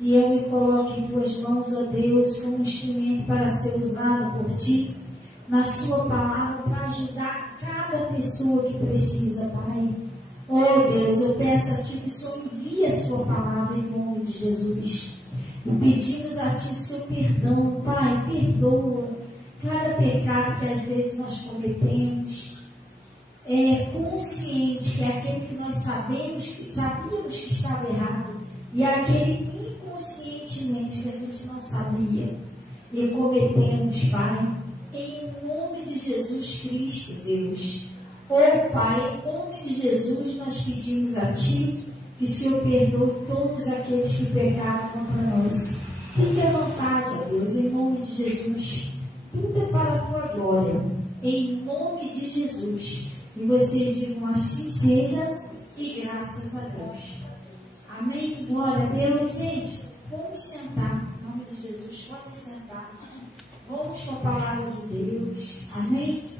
E eu me coloco em tuas mãos, ó Deus, como instrumento para ser usado por ti, na sua palavra, para ajudar cada pessoa que precisa, Pai. Ó Deus, eu peço a ti que o Senhor envie a sua palavra em nome de Jesus. E pedimos a ti o seu perdão, Pai, perdoa cada pecado que às vezes nós cometemos. Consciente que é aquele que nós sabíamos que estava errado, e aquele inconscientemente que a gente não sabia e cometemos, Pai, em nome de Jesus Cristo, Deus. Pai, em nome de Jesus nós pedimos a ti que o Senhor perdoe todos aqueles que pecaram contra nós. Fique à vontade, ó Deus, em nome de Jesus. Tudo é para a tua glória, em nome de Jesus. E vocês digam assim seja, e graças a Deus. Amém? Glória a Deus. Gente, vamos sentar. Em nome de Jesus, podem sentar. Vamos com a palavra de Deus. Amém?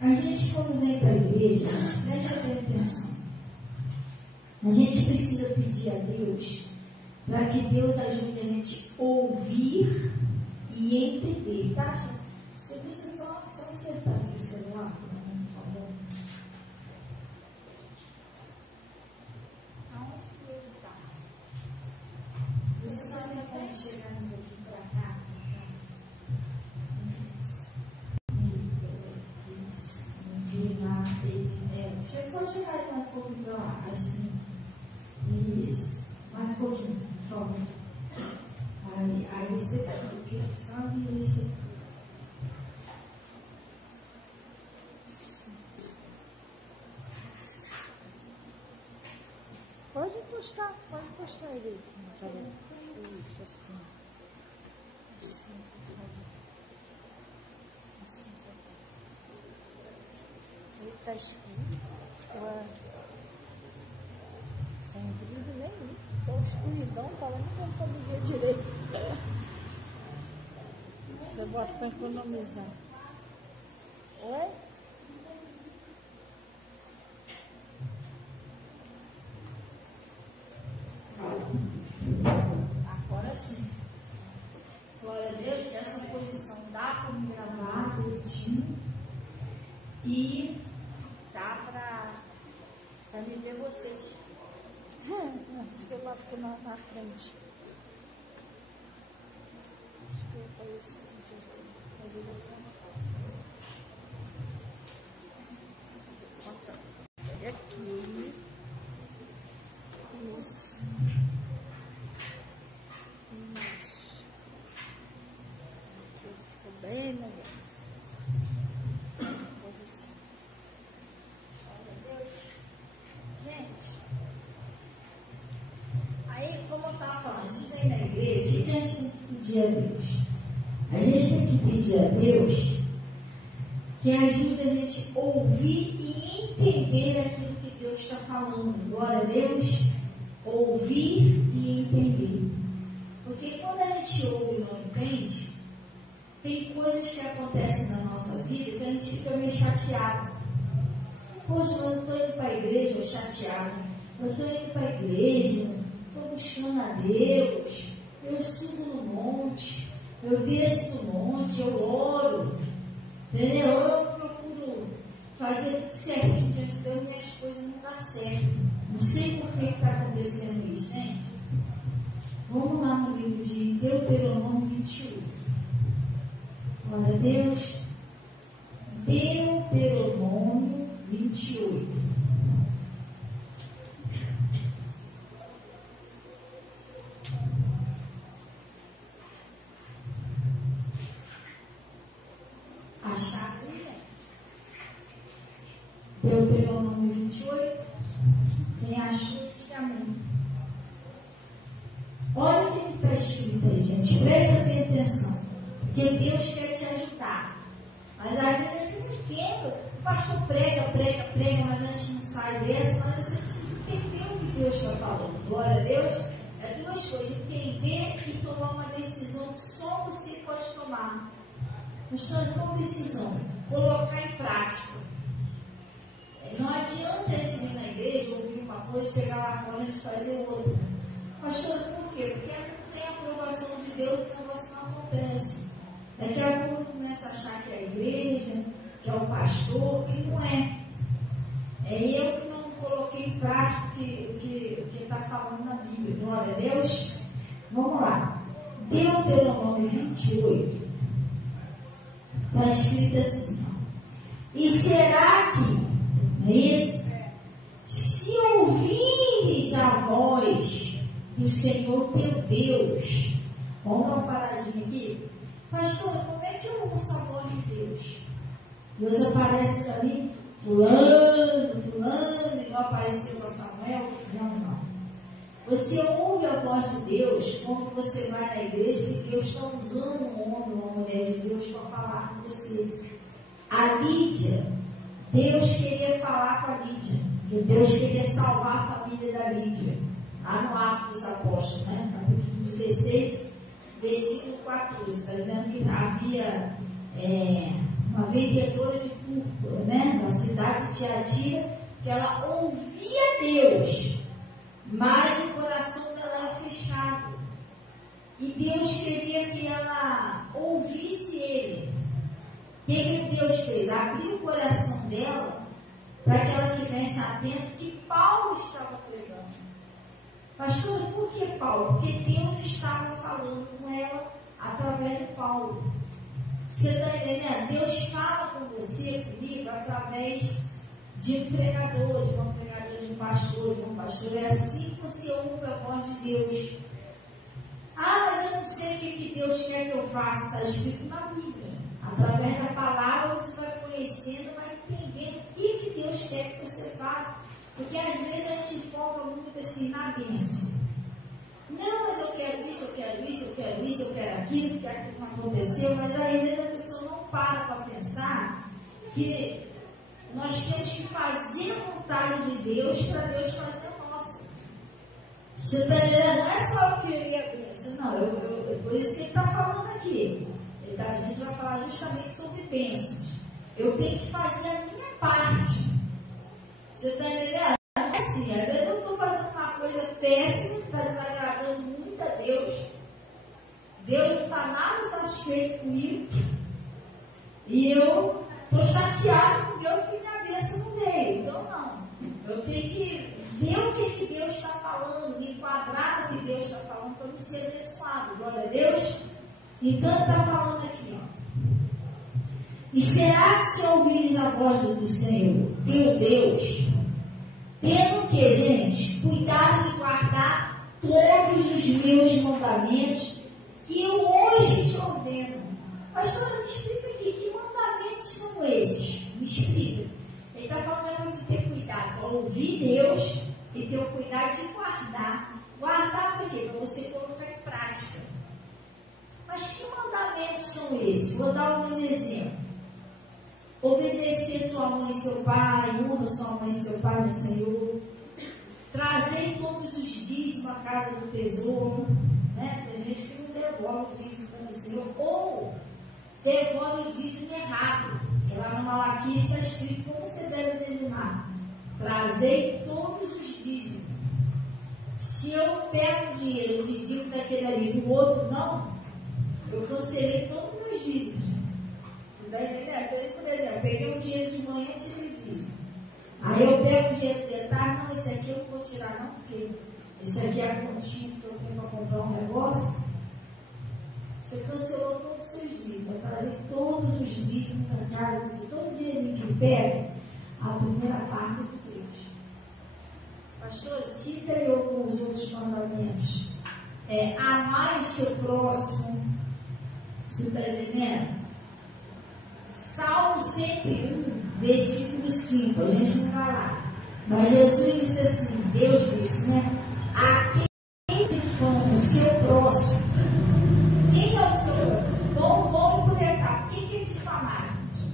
A gente, quando vem para a igreja, preste atenção. A gente precisa pedir a Deus para que Deus ajude a gente a ouvir e entender. Tá? Você precisa só sentar aqui o celular. Você só me pode chegar um pouquinho para cá? Isso. Você pode chegar mais um pouquinho para lá, assim. Isso. Mais um pouquinho, por favor. Aí você sabe isso. Pode encostar ele. Isso, assim. Assim, por favor. Assim, por favor. Ele está escuro. Sem brilho nenhum. Está escuridão, tá lá, não dá para ver direito. Você bota para economizar. Oi? Agora sim. Glória a Deus, essa posição dá para me gravar direitinho e dá para me ver vocês. O celular ficou na frente. Acho que eu falei assim, mas eu vou pega aqui. Isso. Ficou bem legal. Posição. Gente, aí, como eu estava falando, a gente vem na igreja, o que a gente tem que pedir a Deus? A gente tem que pedir a Deus que ajude a gente a ouvir e entender aquilo que Deus está falando. Glória a Deus, ouvir e entender. Porque quando a gente ouve e não entende, tem coisas que acontecem na nossa vida que a gente fica meio chateado. Poxa, eu estou indo para a igreja chateado. Eu estou indo para a igreja, estou buscando a Deus. Eu subo no monte, eu desço no monte, eu oro. Entendeu? Eu procuro fazer tudo certinho diante de Deus, mas as coisas não dão certo. Não sei por que está acontecendo isso, gente. Vamos lá no livro de Deuteronômio 28. Glória a Deus. Deuteronômio 28. Achar aí, gente. Deuteronômio 28. Quem achou, diga amém. Olha o que está escrito aí, gente. Presta bem atenção. Porque Deus quer te ajudar. Mas às vezes você não entende. O pastor prega, mas a gente não sai dessa. Mas você precisa entender o que Deus está falando. Glória a Deus. É duas coisas: entender e tomar uma decisão que só você pode tomar. Pastor, qual decisão? Colocar em prática. Não adianta a gente vir na igreja, ouvir uma coisa, chegar lá fora e fazer outra. Pastor, por quê? Porque aprovação de Deus, o negócio não acontece. Daqui a pouco começa a achar que é a igreja, que é o pastor, e não é. É eu que não coloquei em prática o que está falando na Bíblia. Glória a Deus. Vamos lá. Deuteronômio 28. Está escrito assim. E será que, não é isso? Se ouvires a voz do Senhor teu Deus, vamos dar uma paradinha aqui. Pastor, como é que eu ouço a voz de Deus? Deus aparece para mim, fulano, igual apareceu para Samuel. Não. Você ouve a voz de Deus quando você vai na igreja e Deus está usando um homem ou uma mulher de Deus para falar com você. A Lídia, Deus queria falar com a Lídia, que Deus queria salvar a família da Lídia, lá no Atos dos Apóstolos, né? Capítulo 16, versículo 14, está dizendo que havia uma vendedora de púrpura, né? Na cidade de Tiatira, que ela ouvia Deus, mas o coração dela era fechado. E Deus queria que ela ouvisse Ele. O que Deus fez? Abriu o coração dela para que ela estivesse atenta que Paulo estava pregando. Pastora, por que Paulo? Porque Deus estava falando com ela através de Paulo. Você está entendendo? Deus fala com você, comigo, através de um pregador, de uma pregadora, de um pastor, de um pastor. É assim que você ouve a voz de Deus. Ah, mas eu não sei o que Deus quer que eu faça. Está escrito na Bíblia. Através da palavra você vai conhecendo, vai entendendo o que Deus quer que você faça. Porque às vezes a gente foca muito assim na bênção. Não, mas eu quero isso, eu quero isso, eu quero isso, eu quero aquilo, porque aquilo não aconteceu. Mas aí às vezes a pessoa não para pensar que nós temos que fazer a vontade de Deus para Deus fazer a nossa. Você está entendendo? Não é só eu queria a bênção, não. Por isso que ele está falando aqui. A gente vai falar justamente sobre bênçãos. Eu tenho que fazer a minha parte. Você está entendendo? Não é assim. Às vezes eu estou fazendo uma coisa péssima, que está desagradando muito a Deus. Deus não está nada satisfeito comigo. E eu estou chateado com Deus porque minha bênção não veio. Então, não. Eu tenho que ver o que Deus está falando, me enquadrar no que Deus está falando para me ser abençoado. Glória a Deus. Então está falando aqui, ó. E será que se ouvires a voz do Senhor, teu Deus, tendo o que, gente? Cuidado de guardar todos os meus mandamentos que eu hoje te ordeno. Pastora, me explica aqui, que mandamentos são esses? Me explica. Ele está falando para ter cuidado, para ouvir Deus e ter o cuidado de guardar. Guardar para quê? Para você colocar em prática. Mas que mandamentos são esses? Vou dar alguns exemplos. Obedecer sua mãe e seu pai, honra sua mãe e seu pai no Senhor. Trazer todos os dízimos à casa do tesouro. Né? Tem gente que não devolve o dízimo para o Senhor. Ou devolve o dízimo errado. Porque lá no Malaquias está escrito como você deve dizimar. Trazer todos os dízimos. Se eu pego o dinheiro, o dizimo daquele ali, do outro não, eu cancelei todos os meus dízimos. Por exemplo, peguei o dinheiro de manhã e tirei o dízimo. Aí eu pego o dinheiro de tarde, não, esse aqui eu não vou tirar não, porque esse aqui é a continha que eu tenho para comprar um negócio. Você cancelou todos os seus dízimos, vai trazer todos os dízimos da casa, todo o dinheiro que pega, a primeira parte de Deus. Pastor, cita aí alguns outros mandamentos. Amar o seu próximo. Você está entendendo? Salmo 101, versículo 5. A gente não vai lá. Mas Jesus disse assim, Deus disse, né? Aquele de fome, o seu próximo. Quem é o seu próximo? Vamos conectar. O que é difamar, gente?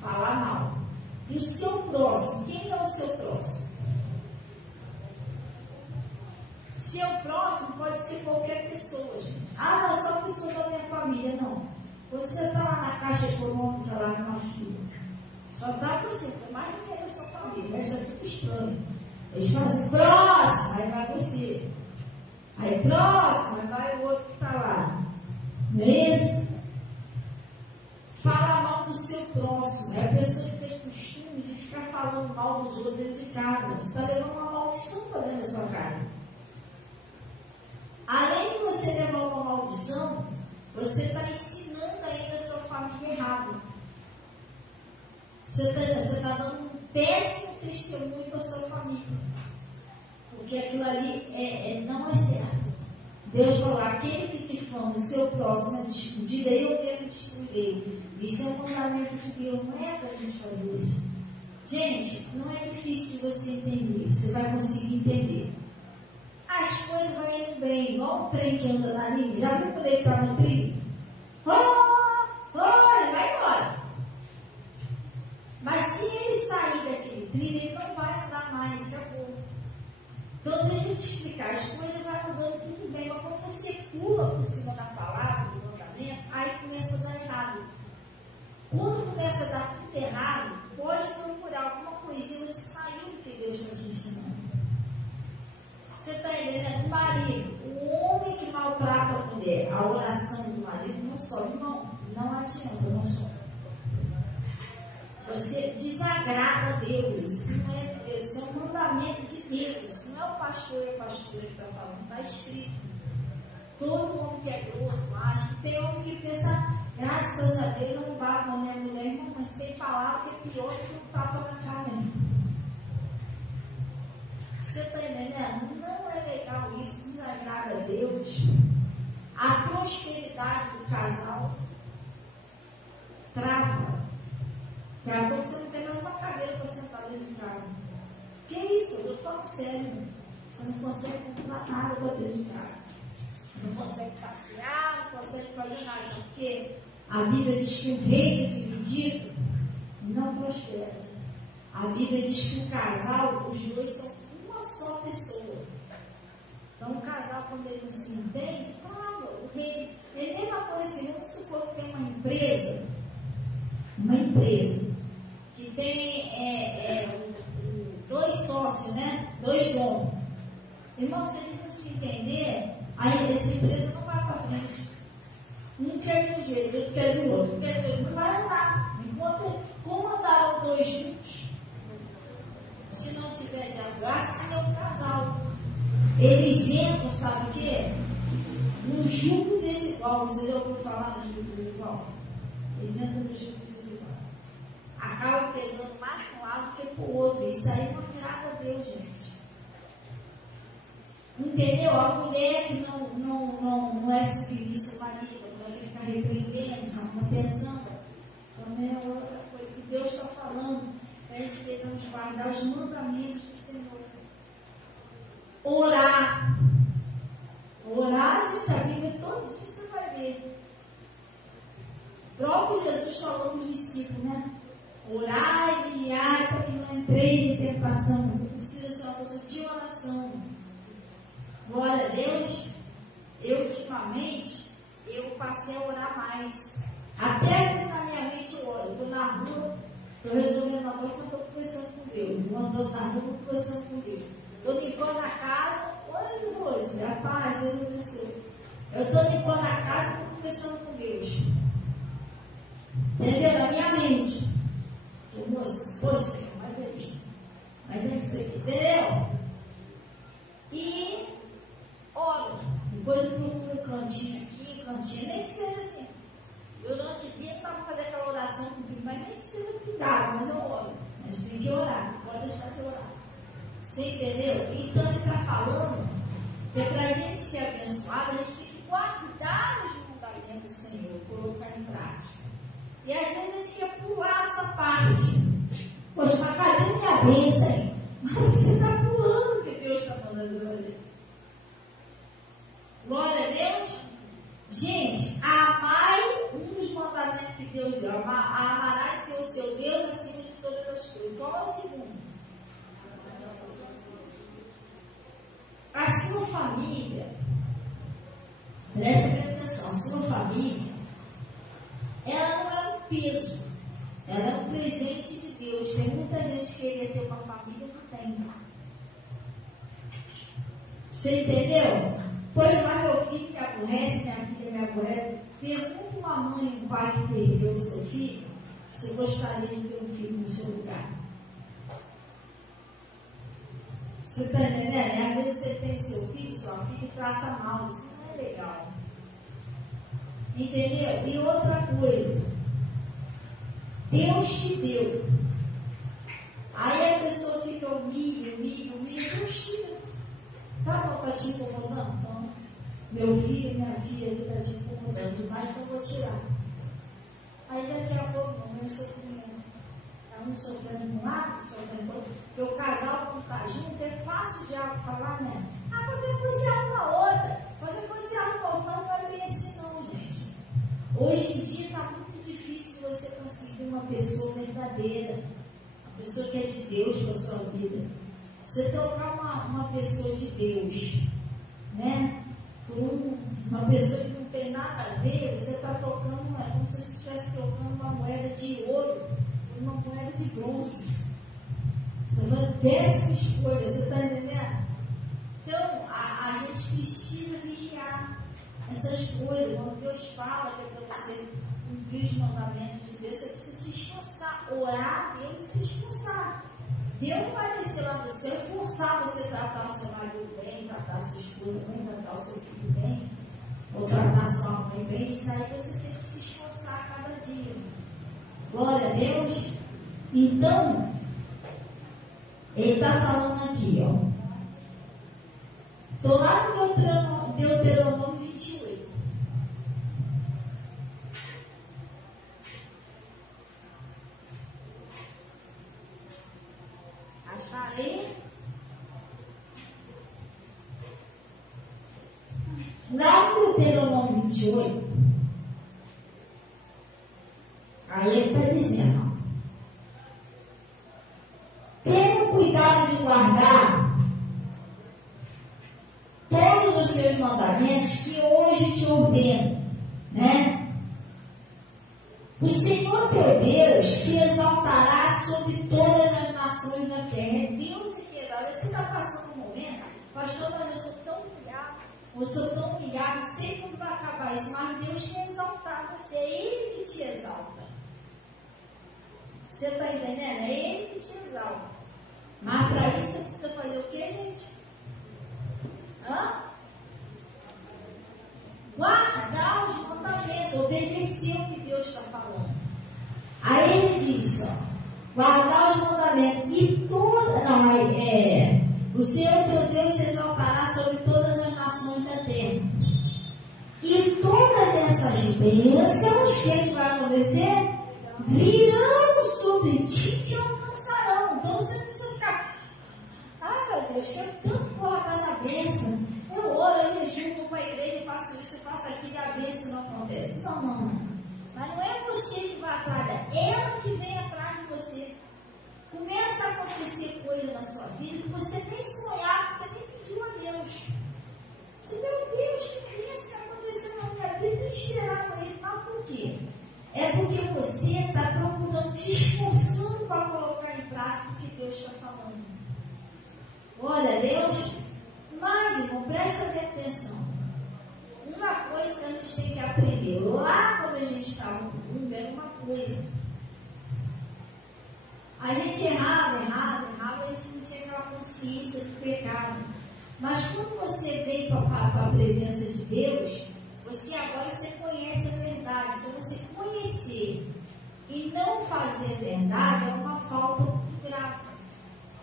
Falar mal. E o seu próximo, quem é o seu próximo? Seu próximo pode ser qualquer pessoa, gente. Ah, não, só pessoa da minha família, não. Quando você está lá na caixa econômica, lá numa fila, só dá para você, por mais ninguém da sua família, vai ser tudo estranho. Eles falam assim, próximo, aí vai você. Aí próximo, aí vai Não é isso? Fala mal do seu próximo. É a pessoa que tem costume de ficar falando mal dos outros dentro de casa. Você está levando uma maldição para dentro da sua casa. Além de você levar uma maldição, você está ensinando ainda a sua família errado. Você está dando um péssimo testemunho para a sua família. Porque aquilo ali não é certo. Deus falou, aquele que difama o seu próximo, direi ou mesmo destruirei. Isso é um mandamento de Deus, não é para a gente fazer isso. Gente, não é difícil de você entender, você vai conseguir entender. As coisas vão indo bem, igual um trem que anda na linha. Já viu quando ele está no trilho? Ele vai embora. Mas se ele sair daquele trilho, ele não vai andar mais, acabou. Então, deixa eu te explicar, as coisas vão mudando tudo bem, mas quando você pula por cima da palavra, do mandamento, aí começa a dar errado. Quando começa a dar tudo errado, pode procurar alguma coisinha, você saiu do que Deus está te ensinando. Você está entendendo? O marido, o homem que maltrata a mulher, a oração do marido não sobe, não adianta, não sobe. Você desagrada a Deus, isso não é de Deus, isso é um mandamento de Deus, não é o pastor e a pastora que está falando, está escrito. Todo homem que é grosso, acha que tem homem que pensa, graças a Deus eu não bato na minha mulher, irmão, mas tem palavra que é pior do que um tapa na cara. Você está entendendo? Não é legal isso, desagrada a Deus. A prosperidade do casal trava. Daqui a pouco você não tem mais uma cadeira para sentar dentro de casa. Que isso? Eu estou falando sério. Você não consegue comprar nada para dentro de casa. Não consegue passear, não consegue fazer nada. Porque a Bíblia diz que o reino dividido não prospera. A Bíblia diz que o casal, os dois são uma só pessoa. Então o casal, quando ele se entende, claro, o reino. É a mesma coisa assim, vamos supor que tem uma empresa que tem dois sócios, né? Dois donos. Irmão, se eles não se entenderem, aí essa empresa não vai para frente. Um quer de um jeito, outro quer de outro. Não vai andar. Enquanto andaram dois juntos, se não tiver diálogo, assim é um casal. Eles entram, sabe o quê? No jugo desigual. Você já ouviu falar no jugo desigual? Eles entram no jugo desigual. Acaba pesando mais para um lado do que para o outro. Isso aí não agrada a Deus, gente. Entendeu? A mulher que não é submissa ao marido, a mulher que fica repreendendo, já não pensando. Também é outra coisa que Deus está falando. Para a gente devemos guardar os mandamentos do Senhor. Orar. Orar, gente, a Bíblia todos que você vai ver. O próprio Jesus falou para os discípulos, né? Orar e vigiar para que não entreis em tentação. Você precisa ser uma pessoa de oração. Glória a Deus. Eu, ultimamente, passei a orar mais. Até que na minha mente eu oro. Estou na rua, estou resolvendo uma coisa, mas estou conversando com Deus. Eu andando na rua, conversando com Deus. Estou limpando a casa. Olha que coisa, a paz, Deus abençoe. Eu estou limpando a casa, estou conversando com Deus. Entendeu? Na minha mente. Poxa, mas é isso. Mas é isso aqui, entendeu? E oro. Depois eu procuro um cantinho aqui, um cantinho. Nem que seja assim. Durante o dia eu estava fazendo aquela oração comigo, mas nem que seja pintado, mas eu oro. Mas tem que orar, não pode deixar de orar. Você entendeu? Então ele está falando que para a gente ser abençoado, a gente tem que guardar os mandamentos do Senhor, colocar em prática. E às vezes a gente quer pular essa parte. Poxa, mas cadê minha bênção aí? Mas você está pulando o que Deus está mandando fazer. Glória a Deus. Gente, amai um dos mandamentos que Deus deu. Amarás o seu Deus acima de todas as coisas. Qual é o segundo? A sua família, preste atenção, a sua família, ela não é um peso, ela é um presente de Deus. Tem muita gente que queria ter uma família e não tem. Você entendeu? Pois mas meu filho me aborrece, minha filha me aborrece. Pergunta uma mãe e um pai que perdeu o seu filho se gostaria de ter um filho no seu lugar. Você está entendendo? Às vezes você tem seu filho, sua filha, e trata mal. Isso não é legal. Entendeu? E outra coisa. Deus te deu. Aí a pessoa fica humilha. Deus te deu. Tá bom, tá te incomodando? Então, meu filho, minha filha aqui tá te incomodando demais, então eu vou tirar. Aí daqui a pouco, não, meu sofrimento. Tá um sofrendo de um lado, sofrendo do outro. Porque o casal, quando tá junto, é fácil de falar, né? Ah, qualquer coisa se arruma outra. Qualquer coisa se arruma outra. Não é bem assim, não, gente. Hoje em dia tá muito difícil de você conseguir uma pessoa verdadeira. Uma pessoa que é de Deus para a sua vida. Você trocar uma pessoa de Deus, né? Por uma pessoa que não tem nada a ver, você está trocando, é como se você estivesse trocando uma moeda de ouro por uma moeda de bronze. Você está falando péssima escolha, você está entendendo? Então, a gente precisa vigiar essas coisas. Quando Deus fala que é para você cumprir os mandamentos de Deus, você precisa se esforçar, orar a Deus e se esforçar. Deus não vai descer lá do céu e forçar você a tratar o seu marido bem, tratar a sua esposa bem, tratar o seu filho bem, ou tratar a sua mãe bem. Isso aí você tem que se esforçar a cada dia. Glória a Deus. Então, ele está falando aqui, ó. Estou lá no Deuteronômio 28. Acharei. Lá no Deuteronômio 28, aí ele está dizendo, tenha cuidado de guardar todos os seus mandamentos que hoje te ordeno, né? O Senhor teu Deus te exaltará sobre todas as nações da terra. Deus é que você está passando um momento, pastor, mas eu sou tão humilhado, eu sou tão humilhado, não sei como vai acabar isso, mas Deus quer exaltar você, é Ele que te exalta. Você está entendendo? É Ele que te exalta. Mas para isso você precisa fazer o que, gente? Guardar os mandamentos, obedecer o que Deus está falando. Aí ele diz, ó, guardar os mandamentos e o Senhor teu Deus te exaltará sobre todas as nações da terra. E todas essas bênçãos que vai acontecer virão sobre ti e te alcançarão. Então você não precisa ficar, meu Deus, quero tanto guardar da bênção. Eu oro, eu jejum, vou para a igreja, faço isso, faço aquilo e a bênção não acontece. Não. Mas não é você que vai atrás dela, é ela que vem atrás de você. Começa a acontecer coisa na sua vida que você nem sonhava, que você nem pediu a Deus. Você, meu Deus, que isso está acontecendo na minha vida, nem esperava isso. Mas por quê? É porque você está procurando, se esforçando para colocar em prática o que Deus está falando. Olha, Deus, mas, irmão, presta bem atenção. Uma coisa que a gente tem que aprender, lá quando a gente estava no mundo, era uma coisa. A gente errava, a gente não tinha aquela consciência do pecado. Mas quando você vem para a presença de Deus, você conhece a verdade. Então você conhecer e não fazer a verdade é uma falta muito grave.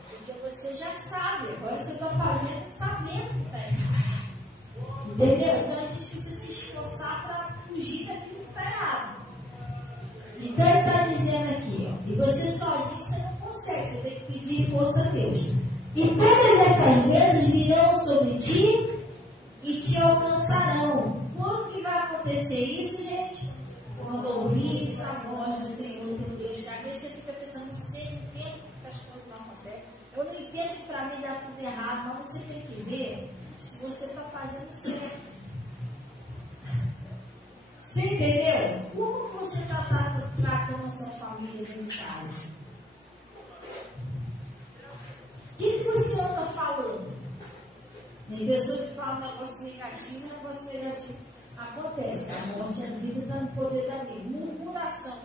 Porque você já sabe, agora você está fazendo sabendo que está errado. Entendeu? Então a gente precisa se esforçar para fugir daquilo que está errado. Então ele está dizendo aqui, ó, e você sozinho você não consegue, você tem que pedir força a Deus. E todas essas bênçãos virão sobre ti e te alcançarão. Quando que vai acontecer isso, gente? Quando ouvires a voz do Senhor teu Deus. Que às vezes você fica pensando, não sei, não entendo que as coisas não acontecem. Eu não entendo que para mim dá tudo errado, mas você tem que ver se você está fazendo certo. Você entendeu? Como que você está tratando a sua família dentro de casa? O que você anda falando? Tem pessoa que fala um negócio negativo, acontece. A morte e a vida está no poder da língua. Murmuração.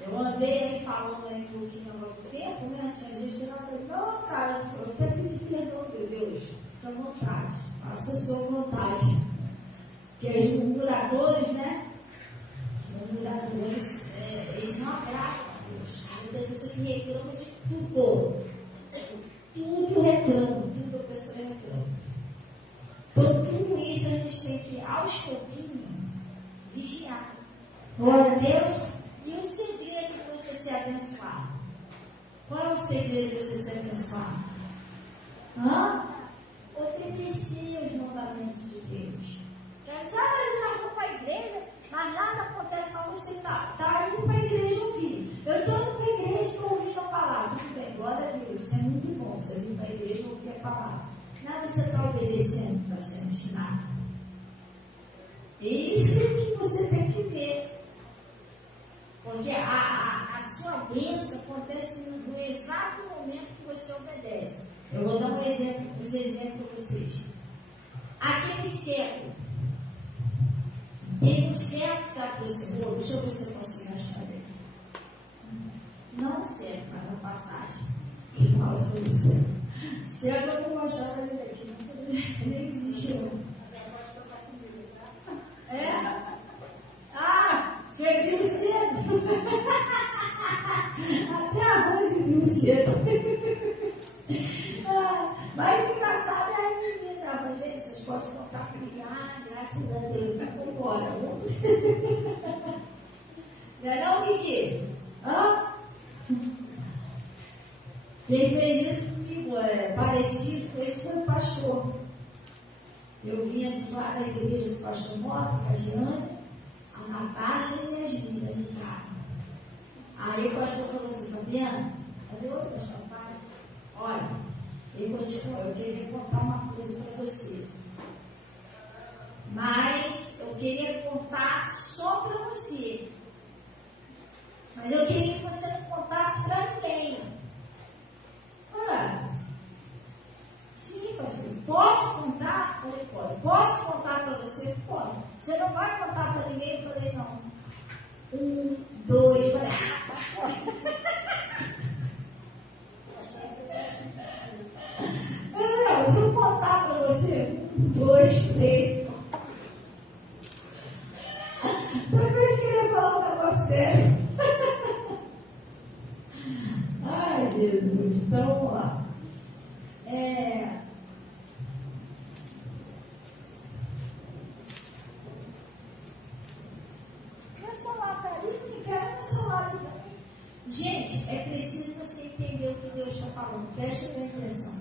Eu andei aí falando aí um pouquinho há muito tempo, né? Tinha gente lá falando, não, cara, eu até pedi perdão de Deus. Fica à vontade. Faça a sua vontade. Porque os murmuradores, né? Murmuradores, eles não agradam a Deus. Tem pessoa que reclama de tudo. Tudo reclama, tudo a pessoa reclama. Então, tudo isso a gente tem que, aos pouquinhos, vigiar. Glória a Deus. E o segredo de você ser abençoado? Qual é o segredo de você ser abençoado? Obedecer aos mandamentos de Deus. Quer dizer, mas eu já vou para a igreja, mas nada acontece para você tá indo para a igreja ouvir. Eu estou indo para a igreja para ouvir a palavra. Tudo bem, glória a Deus, isso é muito bom. Você vir para a igreja e ouvir a palavra. Nada você está obedecendo para ser ensinado. Isso que você tem que ver. Porque a sua bênção acontece no exato momento que você obedece. Eu vou dar uns exemplos para vocês. Aquele cego. Tem um cego que se aproximou. Deixa eu ver se eu consigo achar ele. Não cego, mas a passagem. Que fala sobre o cego. Cego eu não achava ele aqui. Nem existe não. Você viu cedo? Até a Rose viu cedo. Mas engraçado é a menina. Gente, vocês podem contar comigo. Graças a Deus, vai embora. Não é não, Kiki? Quem fez isso comigo, parecido com esse foi o pastor. Eu vinha de lá da igreja do pastor Mota, com a Giane, a Natasha e a Yasmina em casa. Aí o pastor falou assim, Fabiana, cadê outro pastor? Olha, eu queria contar uma coisa para você. Mas eu queria contar só para você. Mas eu queria que você não contasse para ninguém. Olha, sim, pastor, posso contar? Eu falei, pode. Posso contar para você? Pode. Você não vai contar para ninguém? Eu falei, não. 1, 2, falei, pastor. Não, se eu contar para você, 1, 2, 3. Depois eu queria falar um negócio sério. Ai, Jesus. Então, vamos lá. Meu celular está ali, me quer meu celular ali também. Gente, é preciso você entender o que Deus está falando. Preste bem atenção.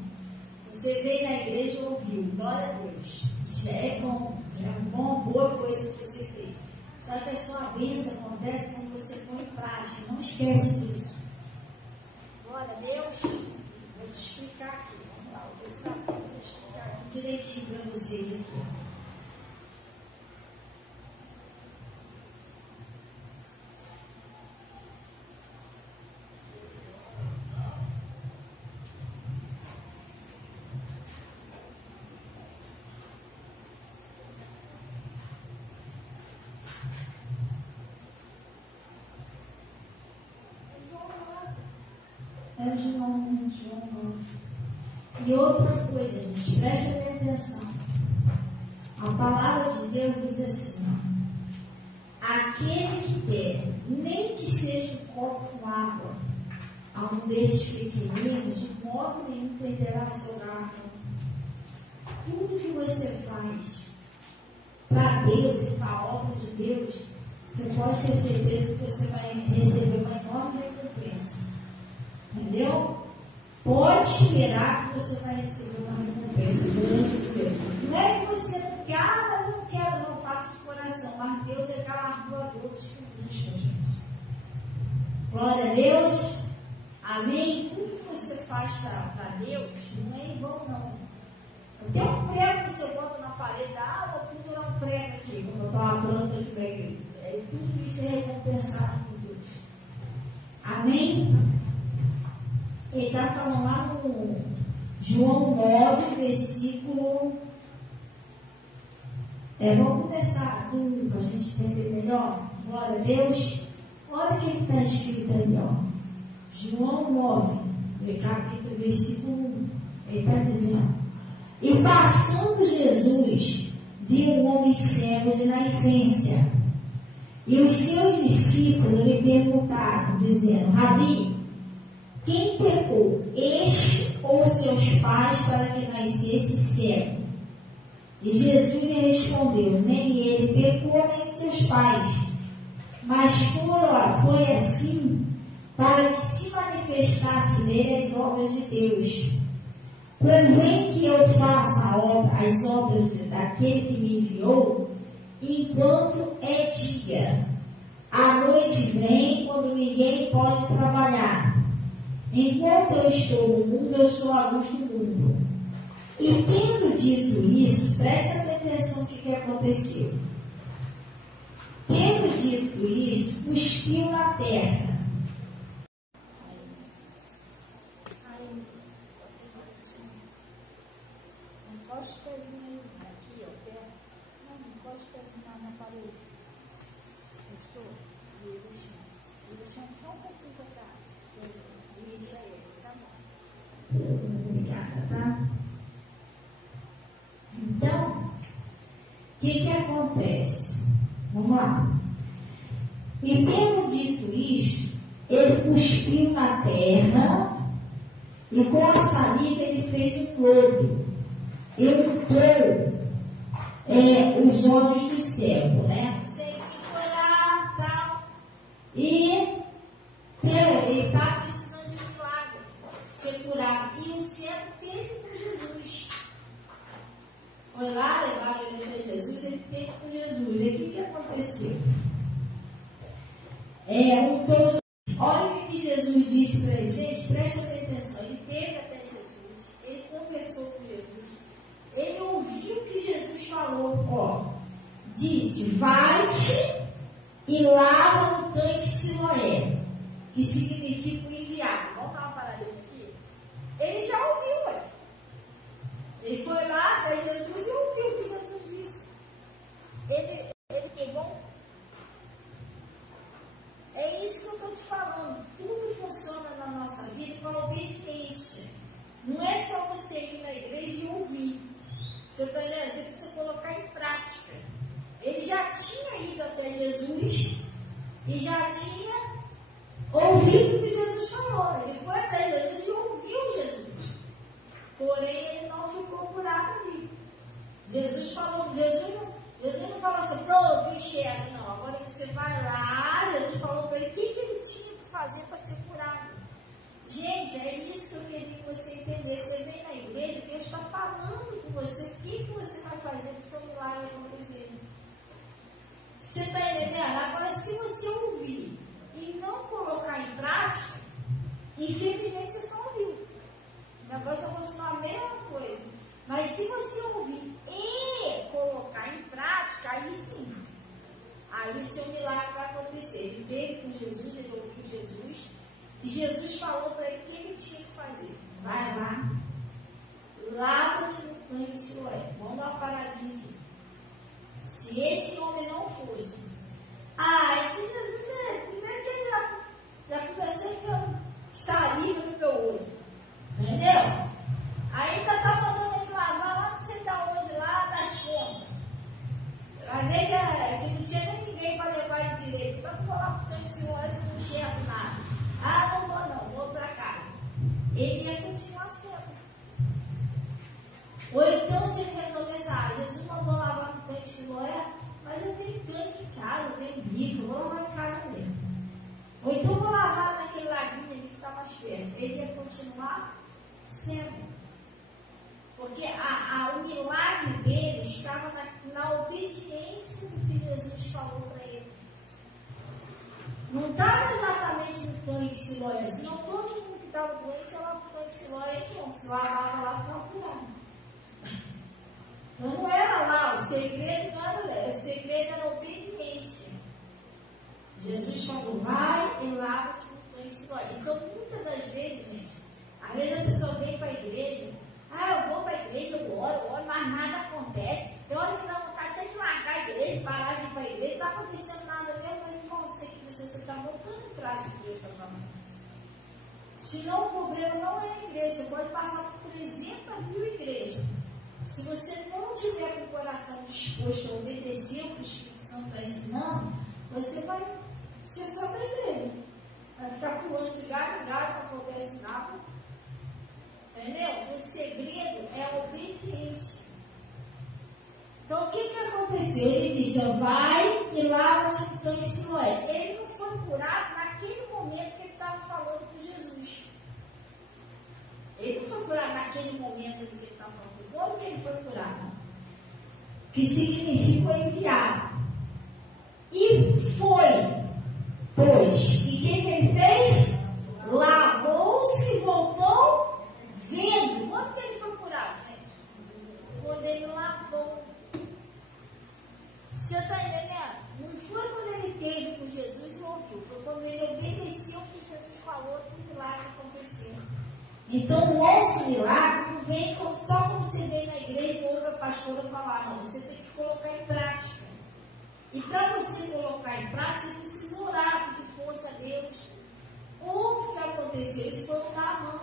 Você veio na igreja e ouviu. Glória a Deus. Isso é bom. É uma boa coisa que você fez. Só que a sua bênção acontece quando você põe em prática. Não esquece disso. Glória a Deus. Vou te explicar aqui. Vamos lá. Vou explicar aqui direitinho para vocês aqui. E outra coisa, gente, preste bem atenção. A palavra de Deus diz assim, aquele que der, nem que seja um copo com água, a um desses pequeninos, de modo nenhum perderá seu garfo. Tudo que você faz para Deus e para a obra de Deus, você pode ter certeza que você vai receber uma enorme recompensa. Entendeu? Pode esperar que você vai receber uma recompensa durante o tempo. Não é que você não quer, mas eu não quero, não faço de coração. Mas Deus é galardoador dos que buscam, gente. Glória a Deus. Amém? Tudo que você faz para Deus não é em vão, não. Tem um prego que você bota na parede, vou pendurar um prego aqui, vou botar uma planta de prego. Tudo isso é recompensado por Deus. Amém? Ele está falando lá João 9, versículo... vamos começar do 1 para a gente entender melhor. Glória a Deus. Olha o que está escrito aí, ó. João 9, capítulo, versículo 1. Ele está dizendo: E passando Jesus, viu um homem cego de nascença. E os seus discípulos lhe perguntaram, dizendo: Rabi, quem pecou, este ou seus pais, para que nascesse cego? E Jesus lhe respondeu: Nem ele pecou, nem seus pais, mas foi assim para que se manifestasse nele as obras de Deus. Convém que eu faça as obras daquele que me enviou, enquanto é dia. A noite vem, quando ninguém pode trabalhar. Enquanto eu estou no mundo, eu sou a luz do mundo. E tendo dito isso, preste atenção no que aconteceu. Tendo dito isto, cuspiu na terra. Encosta o pezinho aqui, ó, perto. Não, encosta o pezinho na parede. Gostou? E o chão só um pouquinho pra cá. E já é, tá bom. Obrigada, tá? Então, o que acontece? Vamos lá. E tendo dito isto, ele cuspiu na terra e com a saliva ele fez um lodo. Ele untou os olhos do cego, né? O cego foi lá, tal, e ele está precisando de um milagre, ser curado. E o cego teve com Jesus. Foi lá, levaram ele para Jesus, ele teve com Jesus. E o que aconteceu? Olha o que Jesus disse para ele. Gente, preste atenção. Ele teve até Jesus, ele conversou com Jesus, ele ouviu o que Jesus falou. Ó, disse: vai-te e lava no tanque Siloé, que significa o enviado. Vamos dar uma paradinha aqui? Ele já ouviu, ué. Ele foi lá até Jesus e ouviu o que Jesus disse. Ele pegou. É isso que eu estou te falando. Tudo funciona na nossa vida com a obediência. Não é só você ir na igreja e ouvir. Você está entendendo? Você precisa colocar em prática. Ele já tinha ido até Jesus e já tinha ouvido o que Jesus falou. Ele foi até Jesus e ouviu Jesus. Porém, ele não ficou curado ali. Jesus falou, Jesus não falou assim: pronto, enxerga. Não, agora você vai lá. Jesus falou para ele o que ele tinha que fazer para ser curado. Gente, é isso que eu queria que você entendesse. Você vem na igreja, Deus está falando com você o que você vai fazer para o seu milagre acontecer. Você está entendendo? Agora, se você ouvir e não colocar em prática, infelizmente você só ouviu. O negócio vai continuar a mesma coisa. Mas se você ouvir e colocar em prática, aí sim. Aí o seu milagre vai acontecer. Ele teve com Jesus, ele ouviu Jesus. E Jesus falou para ele o que ele tinha que fazer. Vai lá, lava-te no tanque de Siloé. Vamos dar uma paradinha aqui. Se esse homem não fosse, esse Jesus primeiro que ele já começou enfiando saliva no meu olho. Entendeu? Aí ainda está mandando ele lavar lá, não sei da onde, lá das fontes. Vai ver que não tinha nem ninguém para levar ele direito. Então, vou lá para o tanque de Siloé, você não enxerga nada. Não vou para casa. Ele ia continuar cego. Ou então, se ele resolvesse: Jesus mandou lavar no tanque de Siloé, mas eu tenho tanque em casa, eu tenho bico, eu vou lavar em casa mesmo. Ou então, vou lavar naquele laguinho ali que está mais perto. Ele ia continuar cego. Porque o milagre dele estava na obediência do que Jesus falou para ele. Não estava exatamente no tanque de Siloé, senão todo mundo que estava doente ia lá no tanque de Siloé e pronto, se lavava lá, ficava curado. Então não era lá, o segredo era a obediência. Jesus falou: vai e lava-te no tanque de Siloé. Então muitas das vezes, gente, às vezes a pessoa vem para a igreja eu vou para a igreja, eu oro, mas nada acontece. Tem hora que dá vontade até de largar a igreja, parar de ir para a igreja, não está acontecendo nada mesmo, mas irmão, você está voltando atrás de Deus para falar. Senão o problema não é a igreja, você pode passar por 300.000 igrejas. Se você não tiver com o coração disposto a obedecer o que o Espírito Santo está ensinando, você vai ser só para a igreja. Vai ficar pulando de galho em galho, não acontece nada. Entendeu? O segredo é a obediência. Então o que aconteceu? Ele disse, vai e lava-te no tanque de Siloé. Ele não foi curado naquele momento que ele estava falando com Jesus. Ele não foi curado naquele momento que ele estava falando. Quando que ele foi curado? Que significa enviado. E foi, pois, e o que ele fez? Lavou-se e voltou vendo. Quando que ele foi curado, gente? Quando ele lavou. Você está entendendo? Não foi quando ele esteve com Jesus e ouviu, foi quando ele obedeceu o que Jesus falou que o milagre aconteceu. Então o nosso milagre não vem só quando você vem na igreja e ouve a pastora falar, não. Você tem que colocar em prática. E para você colocar em prática, você precisa orar, pedir força a Deus. Outro que aconteceu, isso foi o Naamã.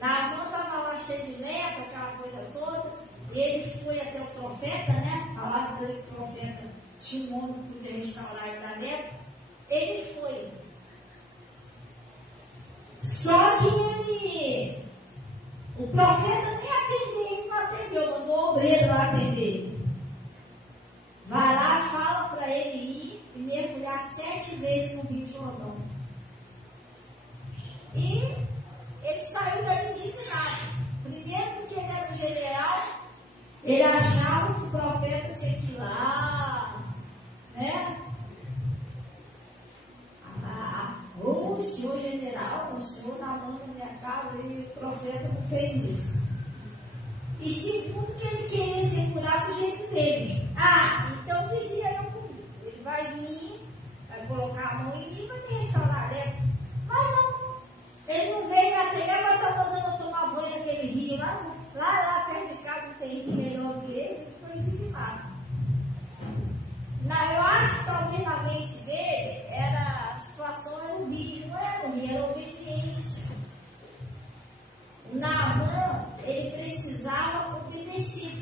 Naamã estava lá cheio de lepra, aquela coisa toda, e ele foi até o profeta, né? Falaram para ele que o profeta tinha um homem que podia restaurar ele da lepra. Ele foi. Só que o profeta nem atendeu, ele não atendeu, mandou o obreiro lá atender. Vai lá, fala para ele ir e mergulhar 7 vezes no Rio Jordão. E ele saiu dali indignado. Primeiro porque ele era um general, ele achava que o profeta tinha que ir lá, né? O senhor general, o senhor na mão da minha casa, e o profeta não fez isso. E segundo que ele queria ser curado do jeito dele. Então dizia eu comigo, ele vai vir, vai colocar a mão em mim, vai me restaurar, né? Mas não, ele não veio na terra, mas está mandando eu tomar banho naquele rio, lá perto de casa não tem rio melhor do que esse, ele foi indignado. Eu acho que talvez na mente dele a situação era o rio, não era o rio, era a obediência. O Naamã, ele precisava obedecer.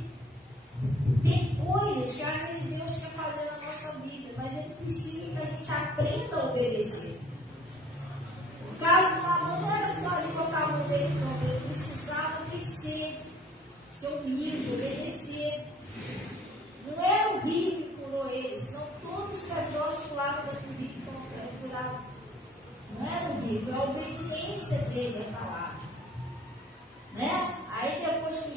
Tem coisas que às vezes Deus quer fazer na nossa vida, mas ele precisa que a gente aprenda a obedecer. O caso do Naamã não era só ali botar a mão dele, não, ele precisava descer, ser humilde, obedecer. Não era o rio que curou ele, senão todos os cachorros pularam do rio que foram curados. Não era o rio, foi a obediência dele a palavra. Né? Aí depois que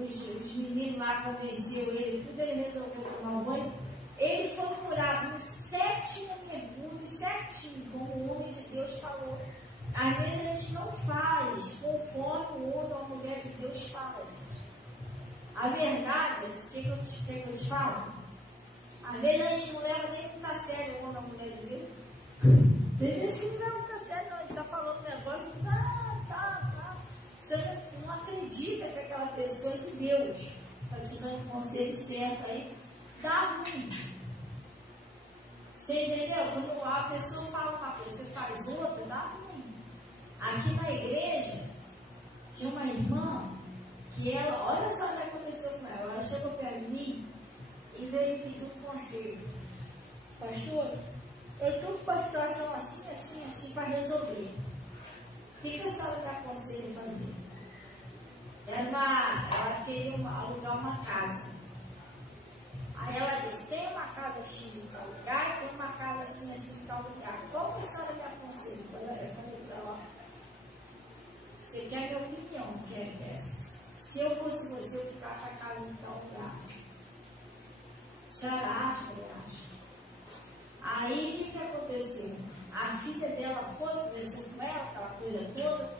os meninos lá convenceram ele, tudo ele resolveu tomar um banho. Ele foi curado no 7º mergulho, certinho, como o homem de Deus falou. Às vezes a gente não faz conforme o homem ou a mulher de Deus fala, gente. A verdade, o que eu te falo? Às vezes a gente não leva nem muito a sério o homem ou a mulher de Deus. Tem gente que não leva muito a sério, não. A gente está falando um negócio e diz, tá. Você não acredita que aquela pessoa é de Deus. Está te dando conselho certo aí. Dá ruim. Você entendeu? Quando a pessoa fala uma coisa, você faz outra, dá ruim. Aqui na igreja, tinha uma irmã que ela, olha só o que aconteceu com ela. Ela chegou perto de mim e veio pedir um conselho. Pastor, eu estou com uma situação assim para resolver. O que a senhora me aconselha a fazer? Ela queria alugar uma casa. Aí ela disse, tem uma casa X em tal lugar, tem uma casa assim em tal lugar. Qual que a senhora me aconselha? Eu falei para ela, você quer minha opinião? Quer. Se eu fosse você, eu ficar com a casa em tal lugar. A senhora acha? Eu acho. Aí o que aconteceu? A filha dela conversou com ela, aquela coisa toda,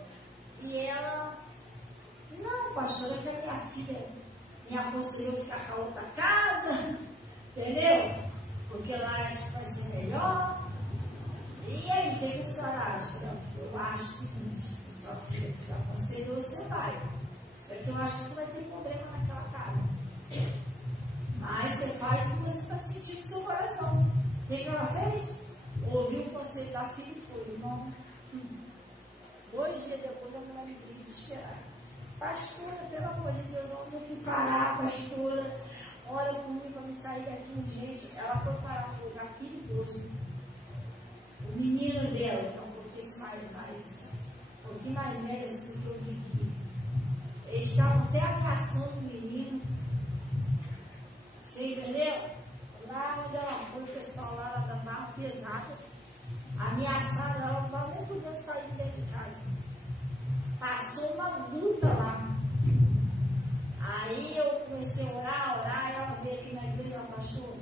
e ela, não, pastora, que a minha filha me aconselhou a ficar com a outra casa, entendeu? Porque lá acho que vai ser melhor. E aí, o que a senhora acha? Eu acho o seguinte, sua filha te aconselhou, você vai. Só que eu acho que você vai ter problema naquela casa. Mas você faz o que você está sentindo no seu coração. O que ela fez? Ouviu o conselho da filha e foi, irmão. 2 dias depois ela vai me desesperar. Pastora, pelo amor de Deus, eu não fui parar, pastora. Olha comigo para me sair daqui urgente. Ela foi parar num lugar perigoso. O menino dela, é um pouquinho mais velho assim do que eu vi aqui. Eles estavam até abraçando o menino. Você entendeu? Lá onde ela foi, o pessoal lá da barra pesada, ameaçaram ela, não estava nem podendo sair de dentro de casa. Passou uma luta lá. Aí eu comecei a orar, e ela veio aqui na igreja, ela pastor.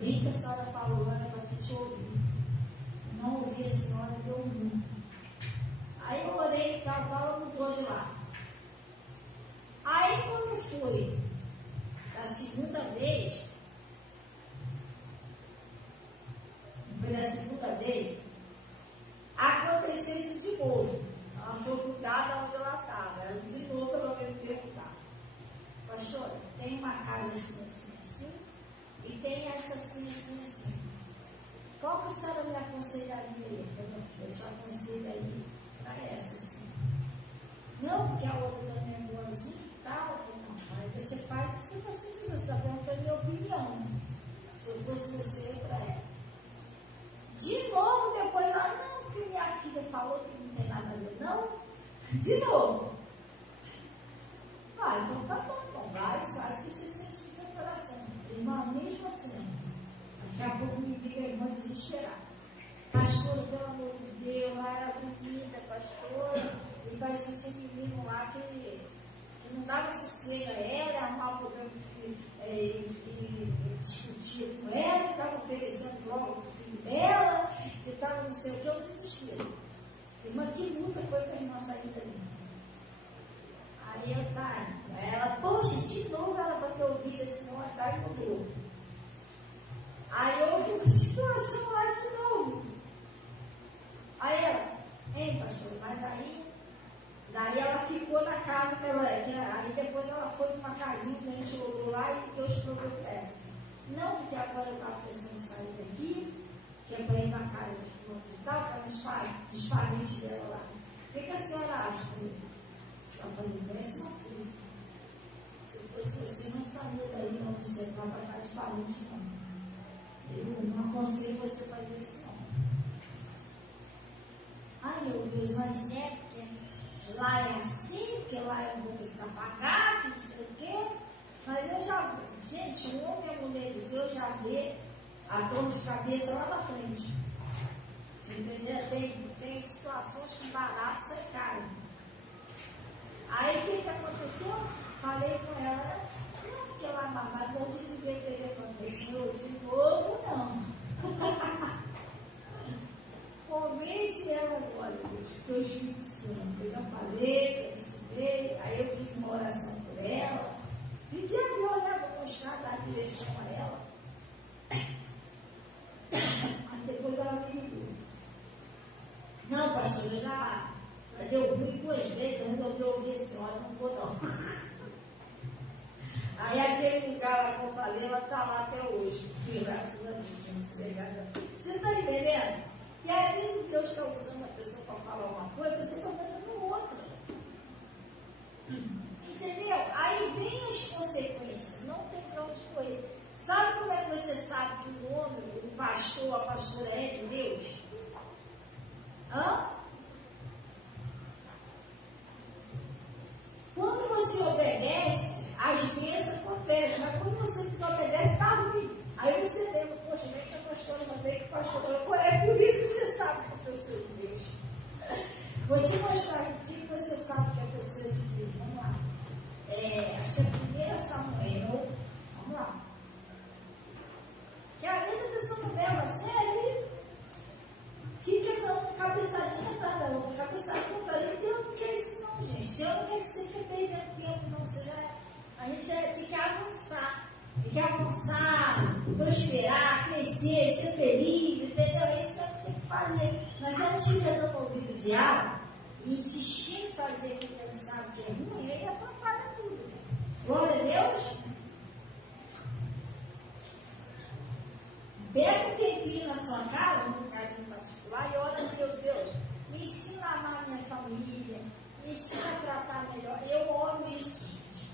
Bem que a senhora falou, era para que te ouvir. Não ouvi a senhora, deu ruim. Aí eu orei e tal, ela mudou de lá. Aí quando foi da segunda vez, aconteceu isso de novo. Ela foi cuidada onde ela estava. Ela de novo ela veio me perguntar: pastora, tem uma casa assim, assim, assim, e tem essa assim, assim, assim. Qual que a senhora me aconselharia? Eu te aconselharia para essa assim. Não, porque a outra também é boazinha e tal. Não, aí você faz o que você está sentindo. Você está perguntando a minha opinião. Se eu fosse você, eu para ela. De novo, depois ela, não, porque minha filha falou que não tem nada a ver, não. De novo. Vai, então tá bom, faz que você sente no seu coração. Irmã, mesmo assim, daqui a pouco me liga a irmã desesperada. Pastora, pelo amor de Deus, lá era bonita, pastora. E parece que tinha menino lá que não dava sossego a ela, arrumava problema e discutia com ela, estava oferecendo droga para o filho dela, e estava não sei o que, eu desespero. Irmã, que luta foi para a irmã sair dali? Aí eu tá, ela, poxa, de novo ela vai ter ouvido esse não tá e mudou. Aí houve uma situação lá de novo. Aí ela, hein, pastor, mas aí, daí ela ficou na casa que ela aí depois ela foi para uma casinha que a gente olhou lá e Deus provou para ela. Não, porque agora eu estava pensando em sair daqui, que é para ir na casa de fulano e tal, que era dos parentes dela lá. O que a senhora acha comigo? Ela falou, parece uma coisa. Se eu fosse você, não sabia daí, não você para a casa de parentes, não. Eu não aconselho você fazer isso, não. Ai, meu Deus, mas é porque lá é assim, porque lá eu vou precisar pagar, que não sei o quê. Mas eu já, gente, o homem e a mulher de Deus já vê a dor de cabeça lá na frente. Você entendeu? Tem situações que barato sai caro. Aí o que aconteceu? Falei com ela, não, porque lá na barra eu desliguei o telefone. Senhor, de novo não. Convence ela agora, que eu Espírito Santo. Eu já falei, já ensinei, aí eu fiz uma oração por ela. Pedi a Deus, né, para mostrar, dar a direção a ela. Aí depois ela me ligou. Não, pastor, eu já deu ruim 2 vezes, eu resolvi ouvir a senhora, não vou não. Aí aquele lugar lá que eu falei, ela está lá até hoje. Graças a Deus. Você está entendendo? E aí, às vezes, Deus está usando a pessoa para falar uma coisa, a pessoa está fazendo outra. Entendeu? Aí vem as consequências, não tem para onde correr. Sabe como é que você sabe que o homem, o pastor, a pastora é de Deus? Quando você obedece, as bênçãos acontecem, mas quando você desobedece, está ruim. Aí você lembra, poxa, vem que a pastora mandei que a pastora. É por isso que você sabe que a pessoa é de Deus. Vou te mostrar o que você sabe que a pessoa é de Deus. Vamos lá. Acho que é 1 Samuel. Vamos lá. Que às vezes a pessoa não leva a sério e fica dando cabeçadinha para outra, cabeçadinha para ali. Deus não quer isso não, gente. Deus não quer que você fique perdendo tempo, não. A gente tem que avançar. Tem que avançar, prosperar, crescer, ser feliz, entendeu? É isso que a gente tem que fazer. Mas se a gente fica dando ouvido de diabo, e insistir em fazer o que ele sabe que é ruim, ele atrapalha tudo. Glória a Deus. Pega um tempinho na sua casa, no caso em particular, e ora a Deus, me ensina a amar minha família, me ensina a tratar melhor. Eu oro isso, gente.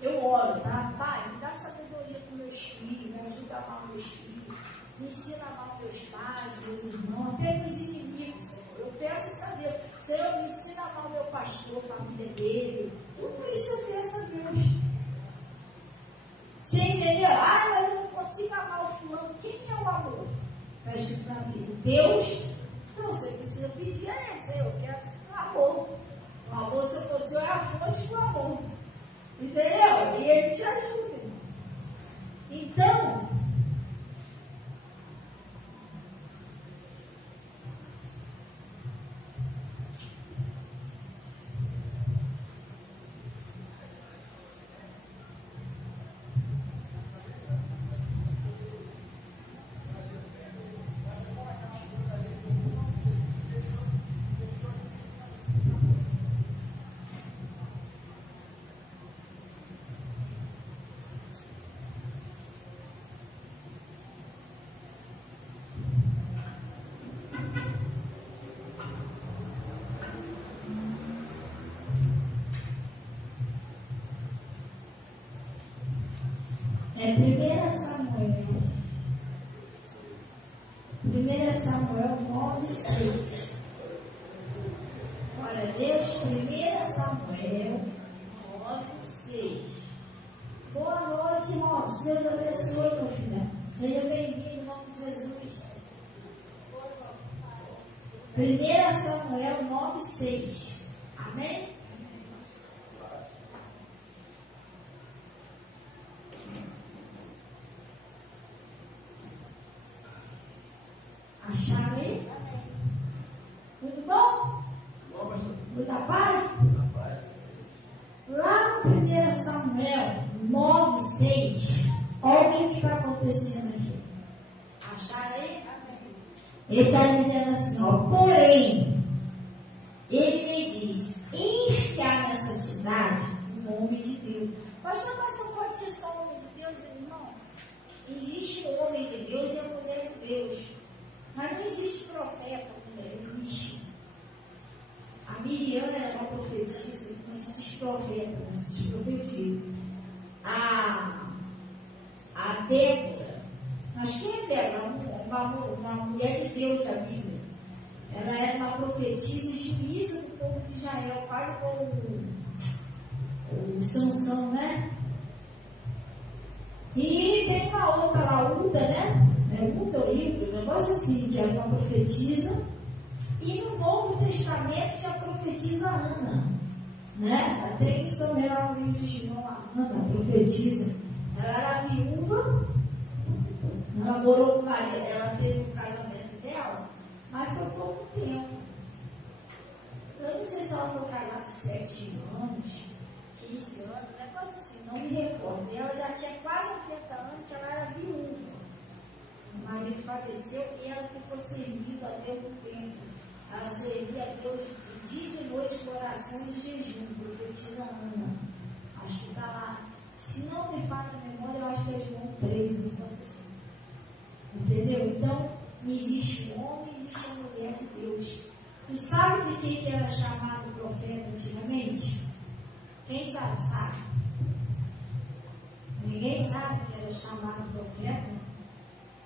Eu oro, tá? Pai, me dá sabedoria para meus filhos, me ajuda a amar meus filhos, me ensina a amar meus pais, meus irmãos, até meus inimigos, Senhor. Eu peço isso a Deus. Senhor, me ensina a amar o meu pastor, a família dele. Tudo isso eu peço a Deus. Você entendeu? Ah, mas eu não consigo amar o fulano. Quem é o amor? Fecha para mim. Deus? Então você precisa pedir a ele. Senhor, eu quero o amor. O amor, se eu fosse, é a fonte do amor. Entendeu? E ele te ajuda. Então, é 1 Samuel 9:6. Glória a Deus, 1 Samuel 9:6. Boa noite, irmãos. Deus abençoe, meu filho. Seja bem-vindo em nome de Jesus. 1 Samuel 9:6. Amém? Acharam aí? Tudo bom? Tudo da paz? Lá no 1 Samuel 9:6, olha o que está acontecendo aqui. Acharam aí? Ele está dizendo assim, ó, porém, ele me diz, eis que há nessa cidade um homem de Deus. Pastor, mas só pode ser só um homem de Deus, irmão? Existe um homem de Deus e a mulher de Deus. Mas não existe profeta, mulher, existe. A Miriam era uma profetisa, não se diz profeta, não se diz profetisa. A Débora, mas quem é Débora? Uma mulher de Deus da Bíblia. Ela era uma profetisa e juíza do povo de Israel, quase como o Sansão, né? E tem uma outra lá, Uda, né? Uda, um negócio assim, que era uma profetisa. E no Novo Testamento tinha a profetisa Ana, né? A Três também era um livro de João, a Ana, a profetisa. Ela era viúva, namorou com o marido, ela teve o casamento dela, mas foi pouco tempo. Eu não sei se ela foi casada 7 anos, 15 anos, um negócio assim, não me recordo. E ela já tinha quase 80 anos que ela era viúva. O marido faleceu e ela ficou servindo a Deus por tempo. Ela servia a Deus de dia e de noite com orações e jejum, profetiza Ana. Acho que está lá. Se não me falha a memória, eu acho que é João 3, um negócio assim. Entendeu? Então, existe um homem, existe uma mulher de Deus. Tu sabe de que era chamado profeta antigamente? Quem sabe? Sabe? Ninguém sabe que era chamado profeta?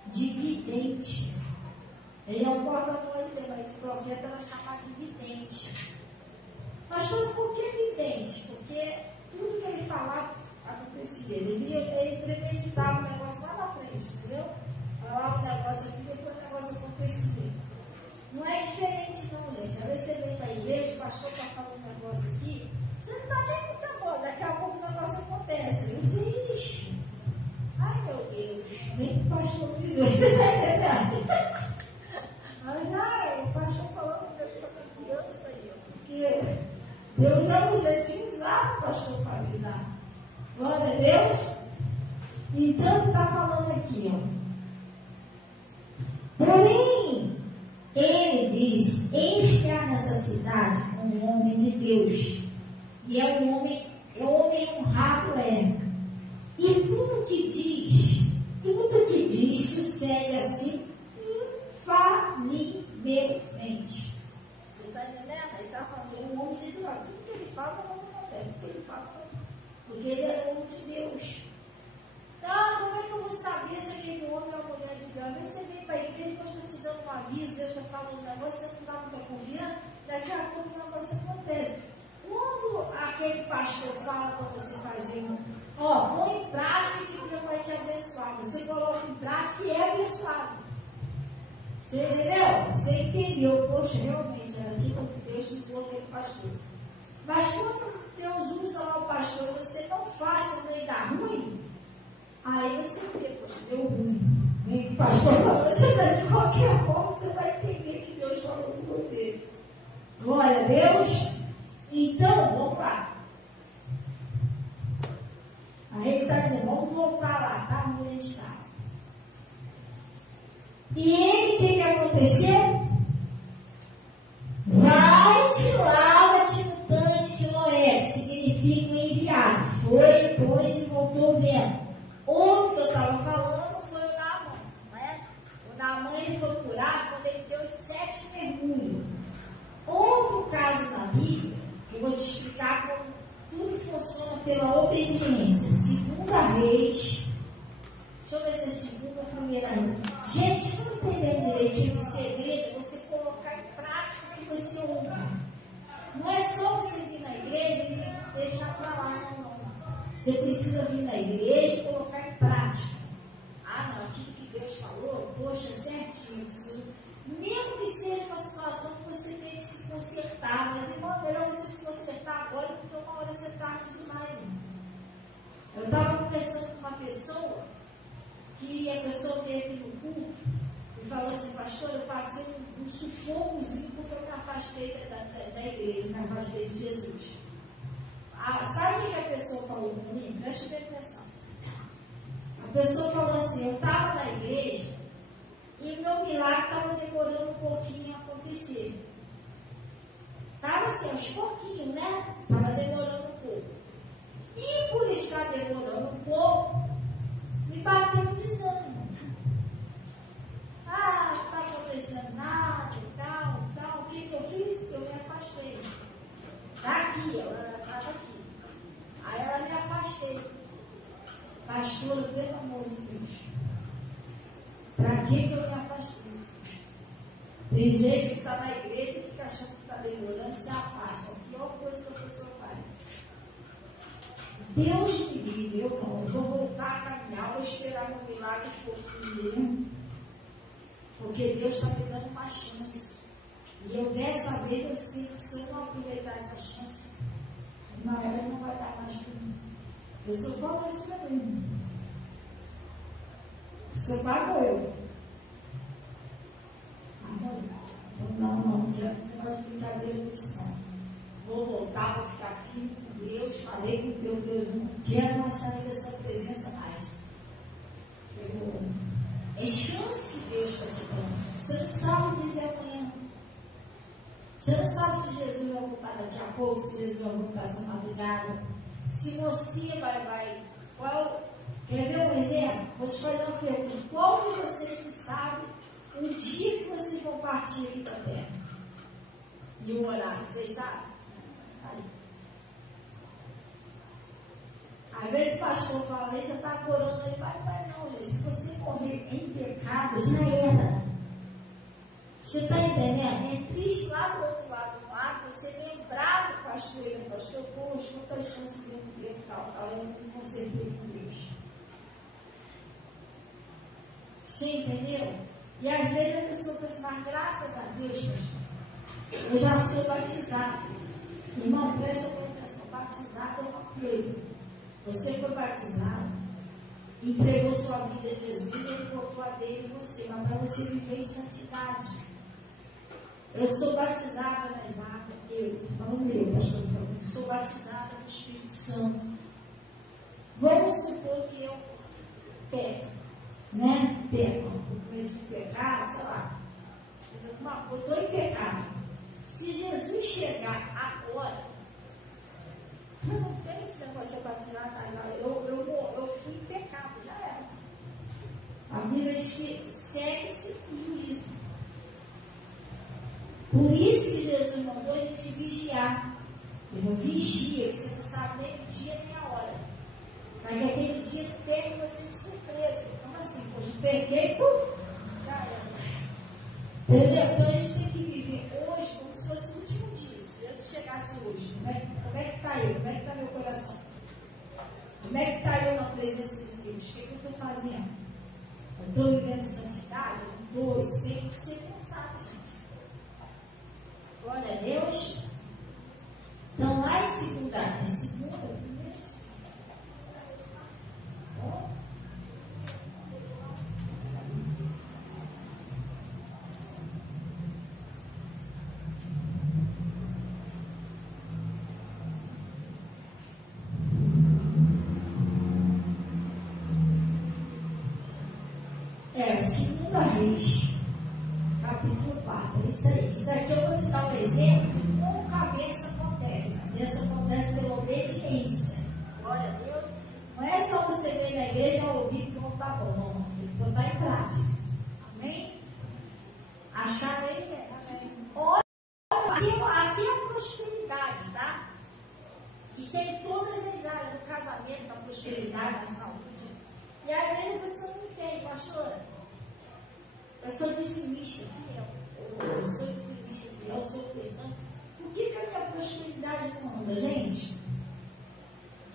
De vidente. Ele é um porta-voz de Deus, mas o profeta era chamado de vidente. Mas por que vidente? Porque tudo que ele falava acontecia. Ele premeditava um negócio lá na frente, entendeu? Falava um negócio aqui, depois o negócio acontecia. Não é diferente não, gente. Às vezes você vem para a igreja, o pastor está falando um negócio aqui, você não está nem muito bom, daqui a pouco o negócio acontece. Você, ixi, ai meu Deus, nem o pastor diz isso, você está entendendo? Mas, o pastor falando que Deus está confiança aí, porque Deus já tinha usado o pastor para avisar. Glória a Deus. Então, está falando aqui, ó. Porém, Ele diz: eis que há nessa cidade um homem de Deus, e é um homem honrado é. E tudo que diz sucede assim infalivelmente. Você está entendendo? Ele está falando, é um homem de Deus. Tudo que ele fala não acontece. Tudo que ele fala, porque ele é homem de Deus. Então, como é que eu vou saber se aquele homem é uma mulher de Deus? Você vem para a igreja, Deus está te dando um aviso, Deus está falando um negócio, você não está muito confiando, daqui a pouco o negócio acontece. Quando aquele pastor fala para você fazer põe em prática que Deus vai te abençoar. Você coloca em prática e é abençoado. Você entendeu? Você entendeu? Poxa, realmente era aquilo que Deus usou aquele pastor. Mas quando Deus usa lá o pastor e você não faz quando ele dá ruim, aí você vê, poxa, deu ruim. Vem que o pastor falou, você vai de qualquer forma, você vai entender que Deus falou com você. Glória a Deus. Então, vamos lá. Aí ele está dizendo, vamos voltar lá, tá? Onde a gente está. E ele, o que aconteceu? Vai-te lá, latitante Siloé, que significa enviado. Foi, pois, e voltou vendo. Outro que eu estava falando foi o Naamã, né? O Naamã, ele foi curado quando ele deu 7 mergulhos. Outro caso na Bíblia, que eu vou te explicar como tudo funciona pela obediência. 2 Reis. Deixa eu ver se é 2ª ou 1ª Reis. Gente, se não entender direitinho o segredo, é você colocar em prática o que você ouve. Não é só você vir na igreja e deixar para lá, não. Você precisa vir na igreja e colocar em prática. Ah, não, aquilo que Deus falou, poxa, certinho. Mesmo que seja uma situação que você tem que se consertar, mas irmão, é melhor você se consertar agora, porque uma hora você é tarde demais, irmão. Eu estava conversando com uma pessoa, que a pessoa veio aqui no culto e falou assim, pastor, eu passei um sufocozinho porque eu me afastei da igreja, me afastei de Jesus. Sabe o que a pessoa falou para mim? Preste bem atenção. A pessoa falou assim, eu estava na igreja e o meu milagre estava demorando um pouquinho a acontecer. Estava assim, aos pouquinhos, né? Estava demorando um pouco. E por estar demorando um pouco, me bateu um desânimo. Não está acontecendo nada e tal. O que eu fiz? Eu me afastei. Daqui, ela estava aqui. Aí ela me afastei. Pastora, pelo amor de Deus. Para que eu me afastei? Tem gente que está na igreja e fica achando que está demorando, se afasta. A pior coisa que a pessoa faz. Deus me livre, eu vou voltar a caminhar, vou esperar meu milagre um pouquinho, porque Deus está me dando uma chance. E eu, dessa vez, eu sinto que se eu não aproveitar essa chance, na hora não vai dar mais para mim. Eu só falo isso para mim. Você pagou eu. Não quero mais brincadeira com isso, não. Vou voltar, vou ficar firme com Deus, falei com Deus, não quero mais sair da sua presença mais. É chance que Deus está te dando. Você não sabe o dia de amanhã. Você não sabe se Jesus vai voltar daqui a pouco, se Jesus vai voltar essa madrugada. Se você vai. Quer ver um exemplo? Vou te fazer uma pergunta. Qual de vocês que sabe o dia que vocês vão partir aqui da terra? E o horário, vocês sabem? Aí. Às vezes o pastor fala, você está orando, ele vai não, gente. Se você morrer em pecado, já era. Você está entendendo? É triste lá do outro lado do mar, você lembrar do pastor, poxa, quantas chances de eu tal, eu não consertei com Deus. Você entendeu? E às vezes a pessoa pensa, mas graças a Deus, pastor, eu já sou batizado. Irmão, presta atenção, batizado é uma coisa. Você foi batizado, entregou sua vida a Jesus, ele colocou a dele em você, mas para você viver em santidade. Eu sou batizada nas águas, pastor, eu sou batizada no Espírito Santo. Vamos supor que eu peco, né? Peco, cometi pecado, sei lá. Eu estou em pecado. Se Jesus chegar agora, eu não tenho esse negócio de batizar, eu fui em pecado, já era. A Bíblia diz que segue-se o juízo. Por isso que Jesus mandou a gente vigiar. Ele vigia, que você não sabe nem o dia nem a hora. Para que aquele dia não pegue você de surpresa. Como assim? Pois eu peguei, já era. Entendeu? Então a gente tem que viver hoje como se fosse o último dia. Se Jesus chegasse hoje, como é que está eu? Como é que está meu coração? Como é que está eu na presença de Deus? O que eu estou fazendo? Eu estou vivendo santidade? Eu não estou? Isso tem que ser pensado, gente. Glória a Deus. Então lá em segunda, Segunda Reis, capítulo 4, é isso aí. Isso aqui eu vou te dar um exemplo de como cabeça acontece. A cabeça acontece pela obediência. Glória a Deus. Não é só você vir na igreja ouvir e não tá bom, não. Tem que botar em prática. Amém? Achar aí, gente. Olha, aqui é a prosperidade, tá? Isso é em todas as áreas, no casamento, na prosperidade, na saúde. E a igreja, a pessoa não entende, pastora. Eu sou dizimista fiel. Eu sou dizimista fiel, eu sou fiel. Por que a minha prosperidade não anda, gente?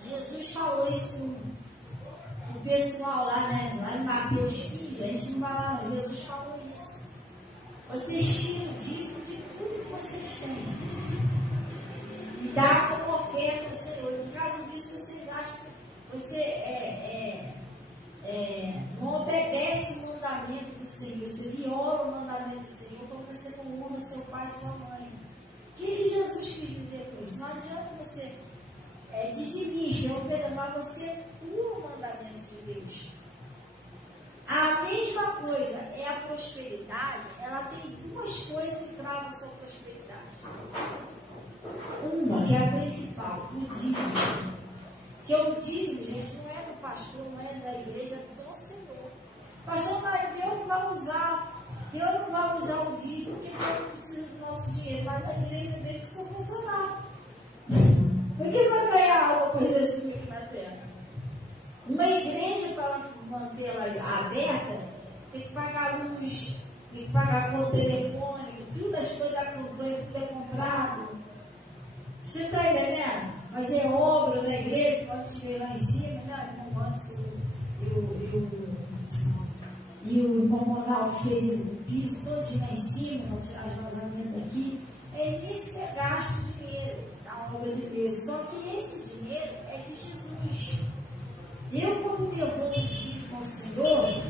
Jesus falou isso com o pessoal lá, né? Lá em Mateus 15, a gente não vai lá, mas Jesus falou isso. Vocês tiram o dízimo de tudo que vocês têm. E dá como oferta ao Senhor. No caso disso, vocês acham que você não obedece o mandamento do Senhor, você viola o mandamento do Senhor, porque você não honra seu pai e sua mãe. O que Jesus quis dizer com isso? Não adianta você dizimista, mas você pula o mandamento de Deus. A mesma coisa é a prosperidade, ela tem duas coisas que travam a sua prosperidade. Uma, que é a principal, o dízimo. Porque o dízimo, gente, não é do pastor, não é da igreja, é do Senhor. Pastor, mas Deus não vai usar o dízimo, porque Deus não precisa do nosso dinheiro, mas a igreja dele precisa funcionar. Por que vai ganhar algo com Jesus aqui na terra? Uma igreja, para mantê-la aberta, tem que pagar luz, tem que pagar com o telefone, tudo as coisas da campanha que tem comprado. Você está entendendo? Mas é obra na igreja, pode te ver lá em cima, né? Como antes e o irmão Ronaldo fez o piso todo lá em cima, para tirar os vazamentos aqui. É nisso que é gasto dinheiro na obra de Deus. Só que esse dinheiro é de Jesus. Eu, quando devolvo o dízimo ao Senhor,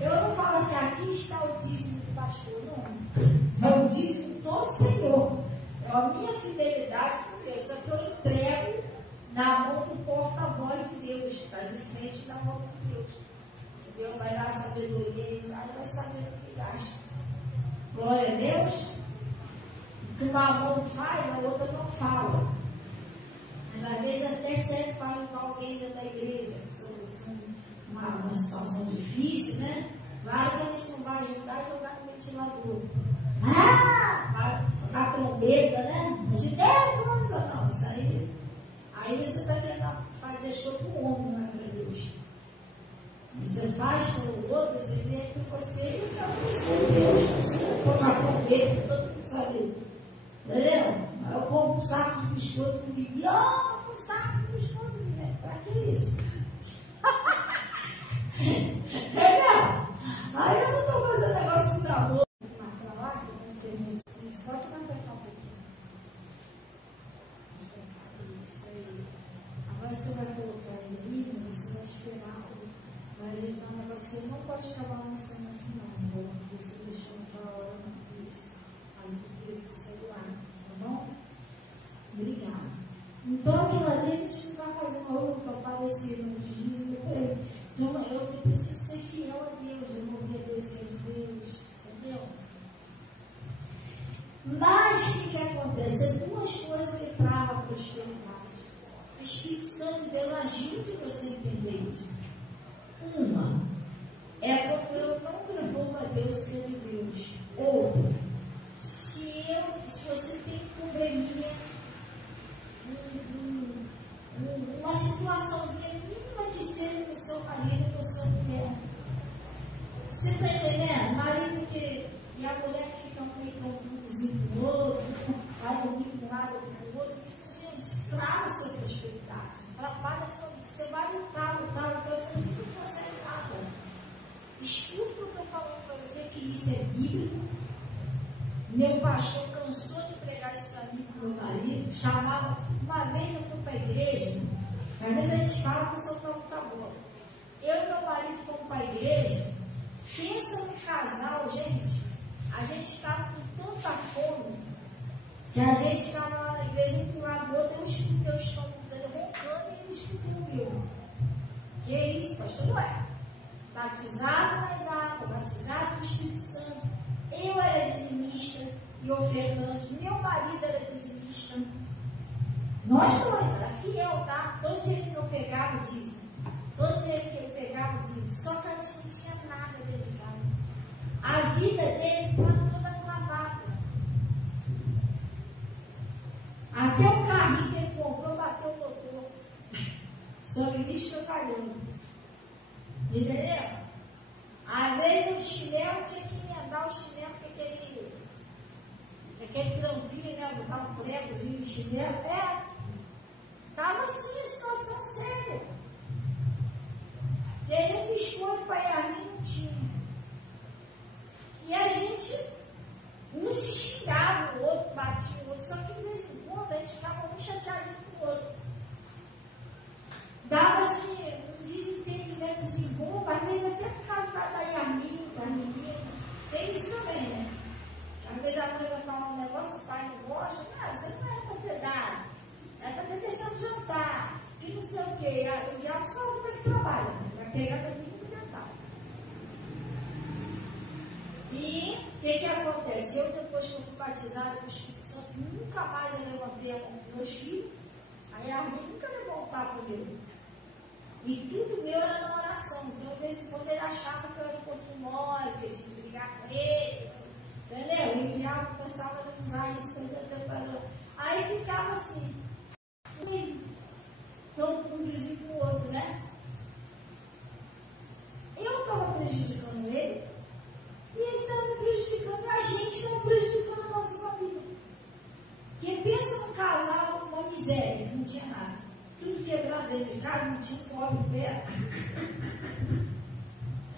eu não falo assim, aqui está o dízimo do pastor, não. É o dízimo do Senhor. É a minha fidelidade com Deus. Só que eu entrego na mão do porta-voz de Deus, que está de frente na mão de Deus. Deus vai dar a sabedoria e vai saber o que gasta. Glória a Deus. O que uma mão faz, a outra não fala. Mas às vezes até serve para limpar alguém dentro da igreja. Uma situação difícil, né? Claro que a gente não vai ajudar a jogar no ventilador. Vai ficar com medo, né? A gente não, isso aí. Aí você está querendo fazer as coisas com o homem, não é para Deus. Você faz com o outro, você vem com você e está com Deus. Você colocar com medo, todo mundo sabe. Entendeu? Eu compro um saco de biscoito com Bibi. Um saco de biscoito, gente. Para que isso? Entendeu? Aí eu não estou fazendo negócio com o amor. Para lá, que eu não tenho isso. Pode apertar um pouquinho. Isso aí. Agora você vai colocar ele ali, você vai esperar. Mas ele é um negócio que ele não pode ficar balançando assim, não. Vou você deixando para a hora isso. Faz o peso do celular. Tá bom? Obrigada. Então, aquilo ali a gente não vai fazer uma outra para aparecer, mas os dízimos por aí. Então, eu preciso ser fiel a Deus, devolver a Deus que é de Deus. Entendeu? Mas o que acontece? Tem duas coisas que travam a prosperidade. O Espírito Santo de Deus ajuda você a entender isso. Uma é quando eu não devolvo a Deus o que é de Deus. Outra, se você tem probleminha, uma situaçãozinha mínima que seja com o seu marido, com a sua mulher. Você está entendendo? Marido e a mulher que ficam um cozinho com o outro, vai dormir com um lado, outro com o outro, isso já estraga a sua prosperidade. Atrapalha a sua vida. Você vai lutar, você não consegue nada. Escuta o que eu estou falando para você, que isso é bíblico. Meu pastor cansou de pregar isso para mim com meu marido. Chamava, uma vez eu fui para a igreja, às vezes a gente fala que eu sou para lutar bola. Eu e meu marido fomos para a igreja. Pensa no casal, gente. A gente estava com tanta fome que a gente estava lá na igreja, um do lado do outro, eu escutei o estômago dele roncando e ele escutou o meu. Que é isso, pastor? Não é. Batizado nas águas, batizado no Espírito Santo. Eu era dizimista e ofertante, meu marido era dizimista. Nós dois, era fiel, tá? Todo dia que eu pegava dízimo. Todo dia que ele pegava dízimo. Só que a gente não tinha nada dentro de casa. A vida dele estava toda travada. Até o carrinho que ele comprou bateu o motor. Só que o bicho foi caindo. Entendeu? Às vezes o chinelo tinha que emendar o chinelo com aquele trampinho, né? Botar um pregozinho no chinelo. Estava assim a situação séria. E aí um biscoito para ir ali não tinha. E a gente um se xingava, o outro batia o outro, só que de vez em quando a gente ficava um chateadinho com o outro. Dava-se um desentendimento assim, bom, às vezes até por causa da Yasmin, da menina. Tem isso também, né? Às vezes a mãe vai falar um negócio, o pai não gosta, você não é propriedade, é para ter deixado jantar, que não sei o quê. O diabo só usa que trabalha, né? Vai pegar da menina e jantar. E o que acontece? Eu, depois que eu fui batizada com o Espírito Santo, nunca mais eu levantei a mão dos meus filhos. Aí a mãe nunca levou um papo dele. E tudo meu era na oração. Então, de vez em quando ele achava que eu era um pouquinho mole, que eu tinha que brigar com ele. Entendeu? E o diabo começava a usar isso para. Aí ficava assim. Então, um vizinho com o outro, né? Eu estava prejudicando ele. E ele estava prejudicando, e a gente estava prejudicando a nossa família. Porque pensa num casal, uma miséria, que não tinha nada. Tudo quebrado dentro de casa, não tinha um pobre perto.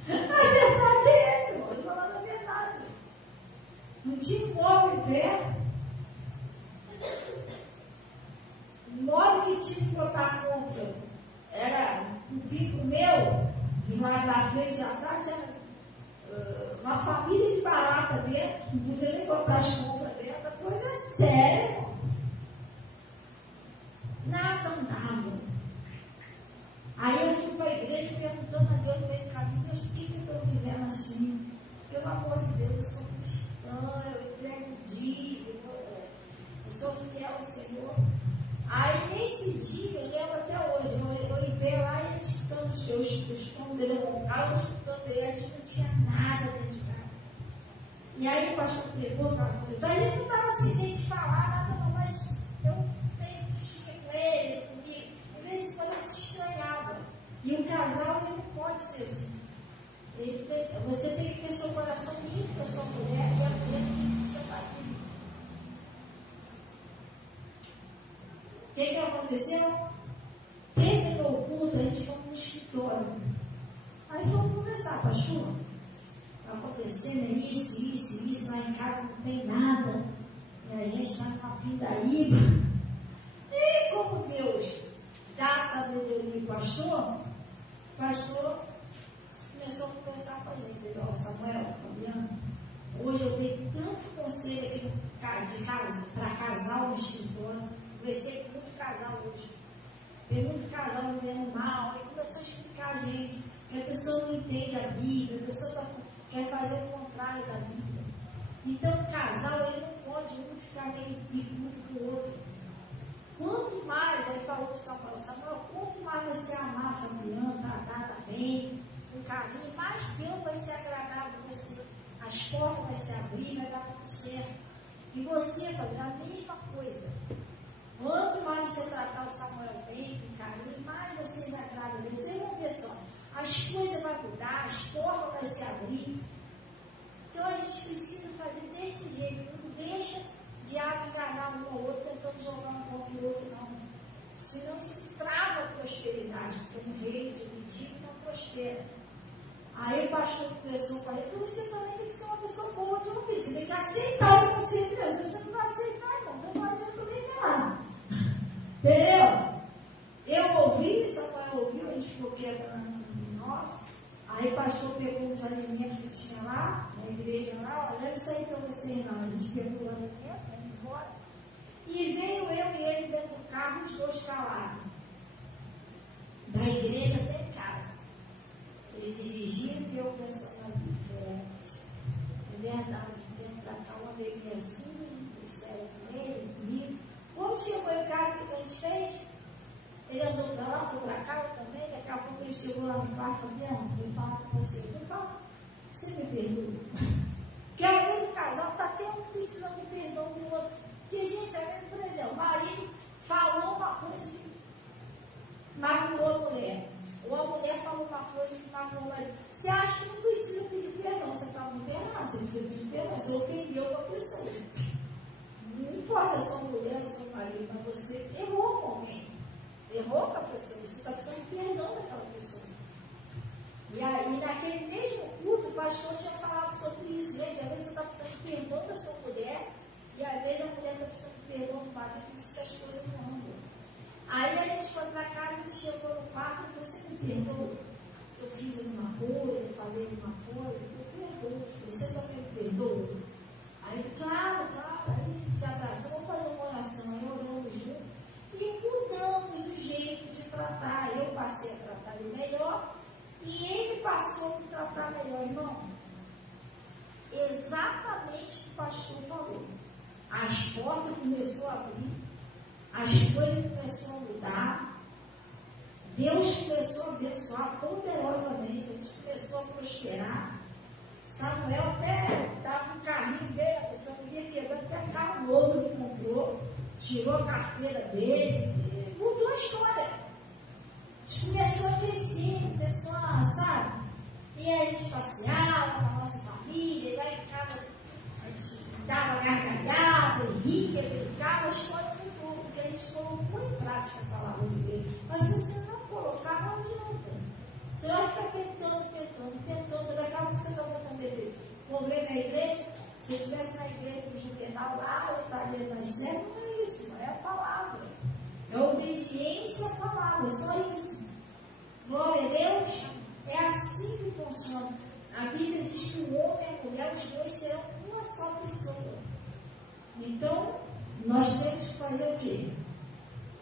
A verdade é essa, irmão. Eu estou falando a verdade. Não tinha um pobre perto. O modo que tinha que botar a compra era um pico meu, de lá da frente atrás, tinha uma família de barata dentro, não podia nem botar as compras dentro, a coisa é séria, irmão. Nada andava. Aí eu fui para a igreja perguntando a Deus no meio do caminho, Deus, por que eu estou vivendo assim? Pelo amor de Deus, eu sou cristã, eu prego dízimo, eu sou fiel ao Senhor. Aí nesse dia, eu lembro até hoje, eu entrei lá e escutando os pão dele roncar, eu escutando ele, a gente não tinha nada dentro de casa. E aí o pastor pegou, a gente não estava assim, sem se falar, nada, não, mas eu tinha com ele, comigo, de vez em quando ele se estranhava. E o casal, ele não pode ser assim. Você tem que ter seu coração limpo com a sua mulher e a mulher limpa com o seu marido. O que aconteceu? Terminou o culto, a gente foi no escritório. Aí vamos conversar, pastor. Está acontecendo isso, lá em casa não tem nada. E a gente está numa pindaíba. E como Deus dá sabedoria ao pastor, o pastor começou a conversar com a gente. Ele falou, Samuel, Fabiano, hoje eu dei tanto conselho aqui de casa, para casal no escritório. Conversei com muito casal hoje. Tem muito casal vivendo mal. Ele começou a explicar a gente que a pessoa não entende a Bíblia, a pessoa quer fazer o contrário da Bíblia. Então, o casal, ele não pode pode um ficar meio bicudo com o outro. Quanto mais, ele falou para Samuel, quanto mais você amar a família, tratar bem, com carinho, mais Deus vai ser agradável a você. As portas vão se abrir, vai dar tudo certo. E você, Padre, a mesma coisa. Quanto mais você tratar o Samuel bem, com carinho, mais vocês agradam a Deus. Vocês vão ver só, as coisas vão mudar, as portas vão se abrir. Então a gente precisa fazer desse jeito, não deixa de enganar um ao outro, tentando jogar um contra o outro, não. Senão se trava a prosperidade, porque um rei dividido não prospera. Aí o pastor começou a falar, então você também tem que ser uma pessoa boa de ouvir, você tem que aceitar o conselho de Deus, você não vai aceitar, não, então não adianta nem nada. Entendeu? Eu ouvi, Samuel ouviu, a gente ficou quieto em nós. Aí o pastor pegou uns alimentos que tinha lá, na igreja lá, olha, isso aí para você, não. A gente pegou o alimento, vamos embora. E veio eu e ele dentro do carro, os dois calados. Da igreja até em casa. Ele dirigindo e eu pensando, é verdade, dentro da calma veio assim, espera com ele, comigo. Quando chegou em casa, o que a gente fez? Ele andou para lá, foi para cá, eu também. Daqui a pouco ele chegou lá no quarto, eu falo com você, você me perdoa. Porque às vezes o casal está até um precisando de perdão do outro. Porque, gente, às vezes, por exemplo, o marido falou uma coisa que magoou a mulher. Ou a mulher falou uma coisa que magoou o marido. Você acha que não precisa pedir perdão? Você está muito errado, você precisa pedir perdão. Você ofendeu a pessoa. Não importa se é sua mulher ou seu marido, mas você errou com alguém. Errou com a pessoa, você está precisando de perdão daquela pessoa. E aí, naquele mesmo culto, o pastor tinha falado sobre isso. Gente, às vezes você está precisando de perdão da sua mulher, e às vezes a mulher está precisando de perdão do marido, por isso que as coisas não andam. Aí a gente foi para casa, a gente chegou no quarto, e você me perdoa. Se eu fiz alguma coisa, eu falei alguma coisa, eu perdoo. Você também me perdoa? Aí, claro, aí se abraçou, vamos fazer uma oração, aí oramos juntos. E mudamos o jeito de tratar. Eu passei a tratar ele melhor e ele passou a me tratar melhor, irmão. Exatamente o que o pastor falou. As portas começaram a abrir, as coisas começaram a mudar, Deus começou a abençoar poderosamente, a gente começou a prosperar. Samuel até estava no carrinho dele, a pessoa ia quebrando até carro novo ele comprou. Tirou a carteira dele, mudou a história. A gente começou a crescer, começou a, sabe? E aí a gente passeava com a nossa família, e lá em casa a gente dava gargalhada, ria, brincava, a história mudou, porque a gente colocou em prática a palavra de Deus. Mas se você não colocar, não adianta. Você vai ficar tentando, daqui a pouco você está botando problema na igreja. Se eu estivesse na igreja do Juvenal lá, eu estaria nas séries, não é isso, não é a palavra. É a obediência à palavra, é só isso. Glória a Deus, é assim que funciona. A Bíblia diz que o homem e a mulher, os dois serão uma só pessoa. Então, nós temos que fazer o quê?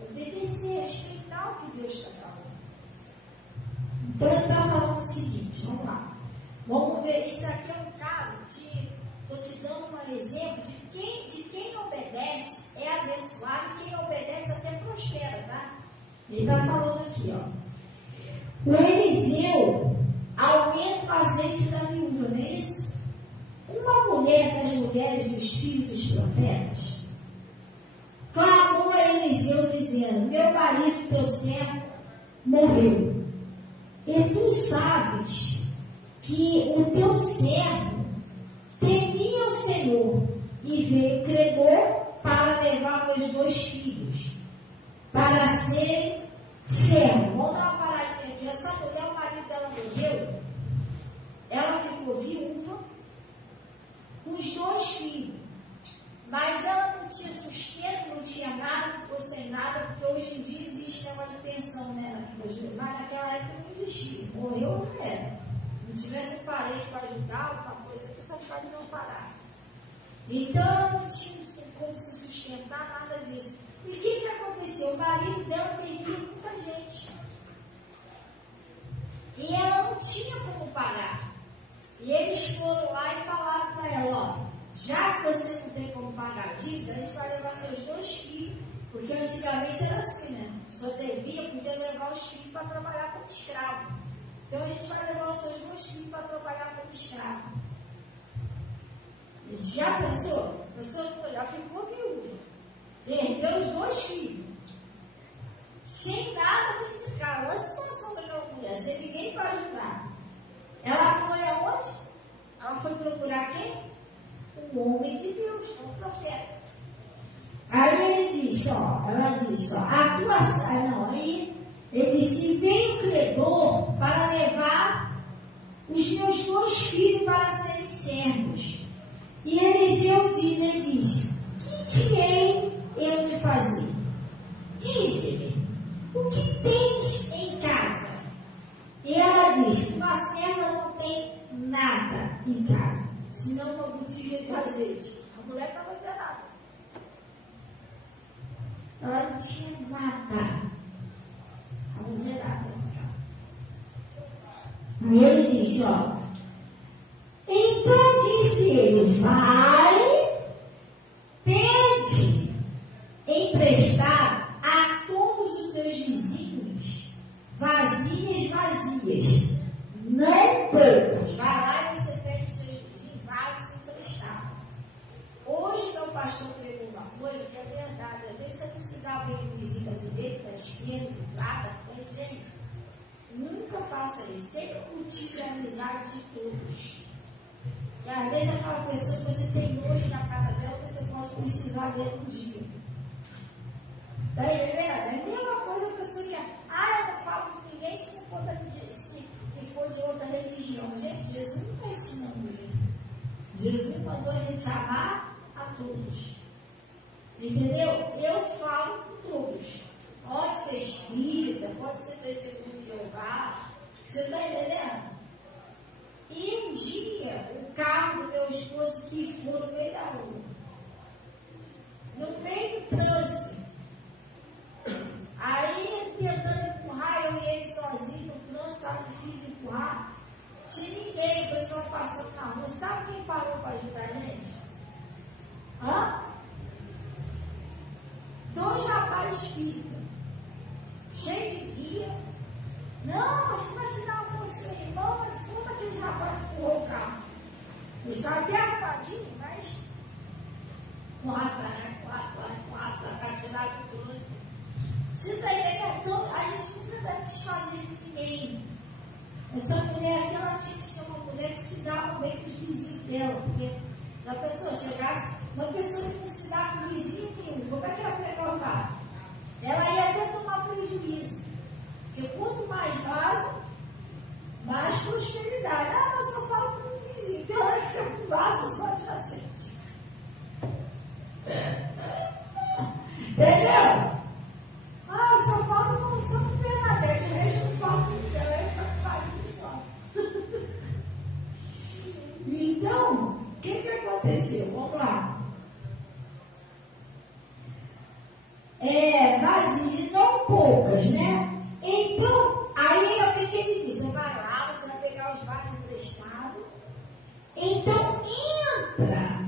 Obedecer, respeitar o que Deus está falando. Então, ele está falando o seguinte, vamos lá. Vamos ver, isso aqui é um caso de, estou te dando um exemplo de quem obedece é abençoado e quem obedece até prospera, tá? Ele está falando aqui, ó. O Eliseu aumenta o azeite da viúva, não é isso? Uma mulher das mulheres dos filhos dos profetas clamou a Eliseu dizendo: meu marido, teu servo, morreu. E tu sabes que o teu servo temia o Senhor e veio credor para levar meus 2 filhos para serem servos. Vamos dar uma paradinha aqui. Essa mulher, o marido dela morreu, ela ficou viúva com os 2 filhos, mas ela não tinha sustento, não tinha nada, ficou sem nada, porque hoje em dia existe negócio de pensão, né? Mas naquela época não existia, morreu não era. Não tivesse parente para ajudar, alguma coisa que essas pais não pararam. Então ela não tinha como se sustentar, nada disso. E o que aconteceu? O marido dela devia muita gente. E ela não tinha como pagar. E eles foram lá e falaram para ela: ó, já que você não tem como pagar a dívida, a gente vai levar seus 2 filhos, porque antigamente era assim, né? Só podia levar os filhos para trabalhar como escravo. Então a gente vai levar os seus 2 filhos para trabalhar como escravo. Já pensou? A pessoa já ficou viúva. Perdeu os 2 filhos. Sem nada dentro de casa. Olha a situação daquela mulher, sem ninguém para ajudar. Ela foi aonde? Ela foi procurar quem? O homem de Deus, o profeta. Aí ele disse, ela disse, ele disse, veio o credor para levar os meus 2 filhos para serem servos. E Eliseu lhe disse, que te hei eu de fazer? Disse-lhe, o que tens em casa? E ela disse, uma serva não tem nada em casa, senão uma botija de azeite. A mulher estava zerada. Ela não tinha nada. Estava zerada de casa. Aí ele disse, então disse ele, vai, pede emprestar a todos os teus vizinhos vasilhas vazias, não poucas. Vai lá e você pede os seus vizinhos vasos emprestados. Hoje meu pastor pregou uma coisa que é verdade. Às vezes você não se dá bem com o vizinho da direita, da esquerda, de lá, da frente. Gente, nunca faça isso. Sempre cultive a amizade de todos. E às vezes aquela pessoa que você tem nojo na cara dela, você pode precisar dela um dia. Está entendendo? É a mesma coisa a pessoa que eu não falo com ninguém se não for que for de outra religião. Gente, Jesus não está ensinando isso. Jesus mandou a gente amar a todos. Entendeu? Eu falo com todos. Pode ser espírita, pode ser testemunho de Jeová. Você está entendendo? E um dia, o carro do meu esposo que foi no meio da rua, no meio do trânsito, aí ele tentando empurrar, eu e ele sozinho, no trânsito estava difícil de empurrar, tinha ninguém, o pessoal passando na rua. Sabe quem parou para ajudar a gente? 2 rapazes espíritas, cheios de guia. Não, a gente vai te dar um conselho, irmão, mas como aquele rapaz empurrou o carro? Ele estava até arrumadinho, mas para tirar do trânsito. Você está entendendo? Então, a gente nunca deve desfazer de ninguém. Essa mulher aqui, ela tinha que ser uma mulher que se dava bem com os vizinhos dela, porque se a pessoa chegasse, uma pessoa que não se dá com o vizinho nenhum, como é que ela pegou o carro? Ela ia até tomar prejuízo. Porque quanto mais vaso, mais prosperidade. Eu só falo com o vizinho, então ela fica com vaso só adjacente. Entendeu? Eu só falo com o São Bernadette, o resto eu não falo com ela, ela fica com vaso só. Então, o que aconteceu? Vamos lá. Vazias e não poucas, né? Então, aí o que ele diz? Você vai lá, você vai pegar os vasos emprestados. Então, entra.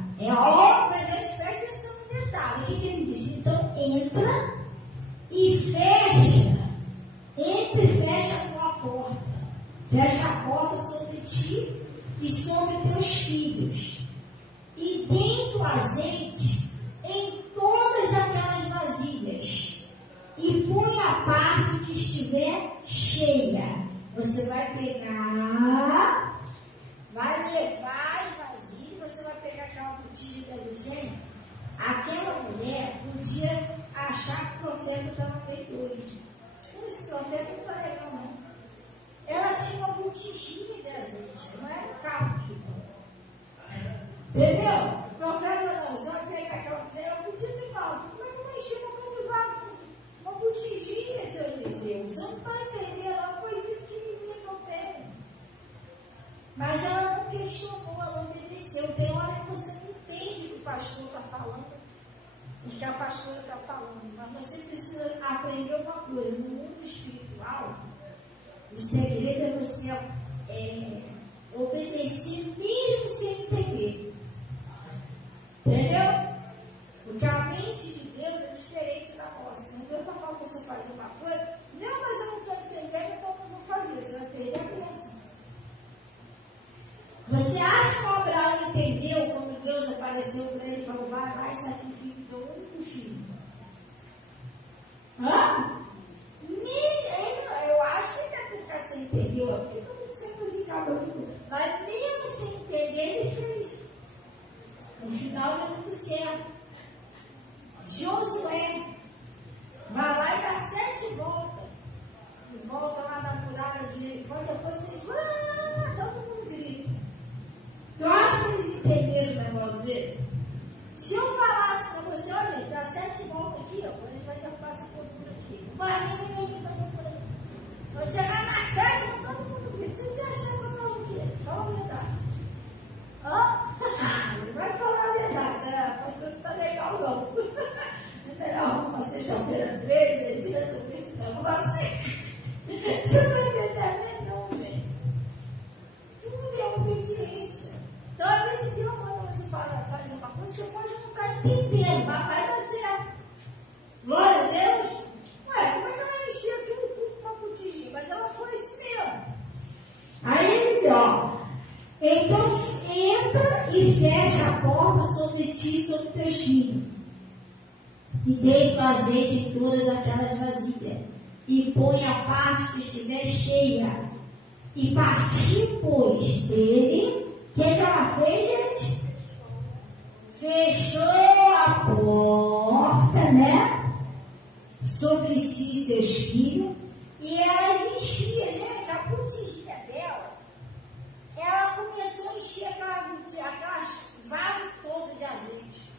Mas a gente presta atenção no detalhe. O que ele disse? Então, entra e fecha. Entra e fecha a tua porta. Fecha a porta sobre ti e sobre teus filhos. E dentro azeite em todas aquelas vasilhas. E põe a parte que estiver cheia. Você vai pegar, vai levar as vasilhas, você vai pegar aquela botija de azeite. Gente, aquela mulher podia achar que o profeta estava meio doido. Esse profeta não está legal, não. Ela tinha uma botijinha de azeite, não era um carro. Entendeu? O profeta não, você vai pegar aquela mulher, eu podia ter falado, como é que eu vou encher uma vaso? Uma botijinha, seu Eliseu. Você não está entendendo, é uma coisinha pequenininha que eu tenho. Mas ela não questionou, ela obedeceu. Tem hora que você não entende o que o pastor está falando, o que a pastora está falando. Mas você precisa aprender uma coisa. No mundo espiritual, o segredo é você obedecer mesmo sem entender. Entendeu? Porque a mente de Deus é diferente da nossa. Não deu para falar que você fazer uma coisa. Não, mas eu não estou entendendo, então eu não vou fazer. Você vai perder a criação. Você acha que o Abraão entendeu quando Deus apareceu para ele e falou: vai, sacrifique teu único filho? Hã? Eu acho que ele deve ficar sem entender, porque todo mundo sempre ficava tudo. Mas mesmo sem entender, ele fez. No final deu tudo certo. Josué vai lá e dá 7 voltas. E volta lá na muralha de Jericó, depois vocês todo mundo grita. Eu acho que eles entenderam o negócio dele. Se eu falasse para você, ó gente, dá 7 voltas aqui, ó, a gente vai derrubar essa cultura aqui. Quando chegar na 7, todo mundo grita. Vocês acham que eu falo o quê? Fala a verdade. Ele vai falar a verdade. Pastor, não tá legal não. Não, uma sexta-feira 13, ele tira tudo isso, não você. Você não vai entender, não, gente. Tudo é obediência. Então, às vezes, Deus, quando você faz uma coisa, você pode não estar entendendo, mas vai dar certo. Glória a Deus. Ué, como é que ela encheu aquilo tudo para proteger? Mas ela foi assim mesmo. Aí ele diz, ó. Então, entra e fecha a porta sobre ti e sobre teus filhos. E deita o azeite em todas aquelas vasilhas. E põe a parte que estiver cheia. E partiu, pois, dele. O que ela fez, gente? Fechou a porta, né? Sobre si e seus filhos. E elas enchiam, gente, a botijinha dela. Ela começou a encher aquelas vasos todo de azeite.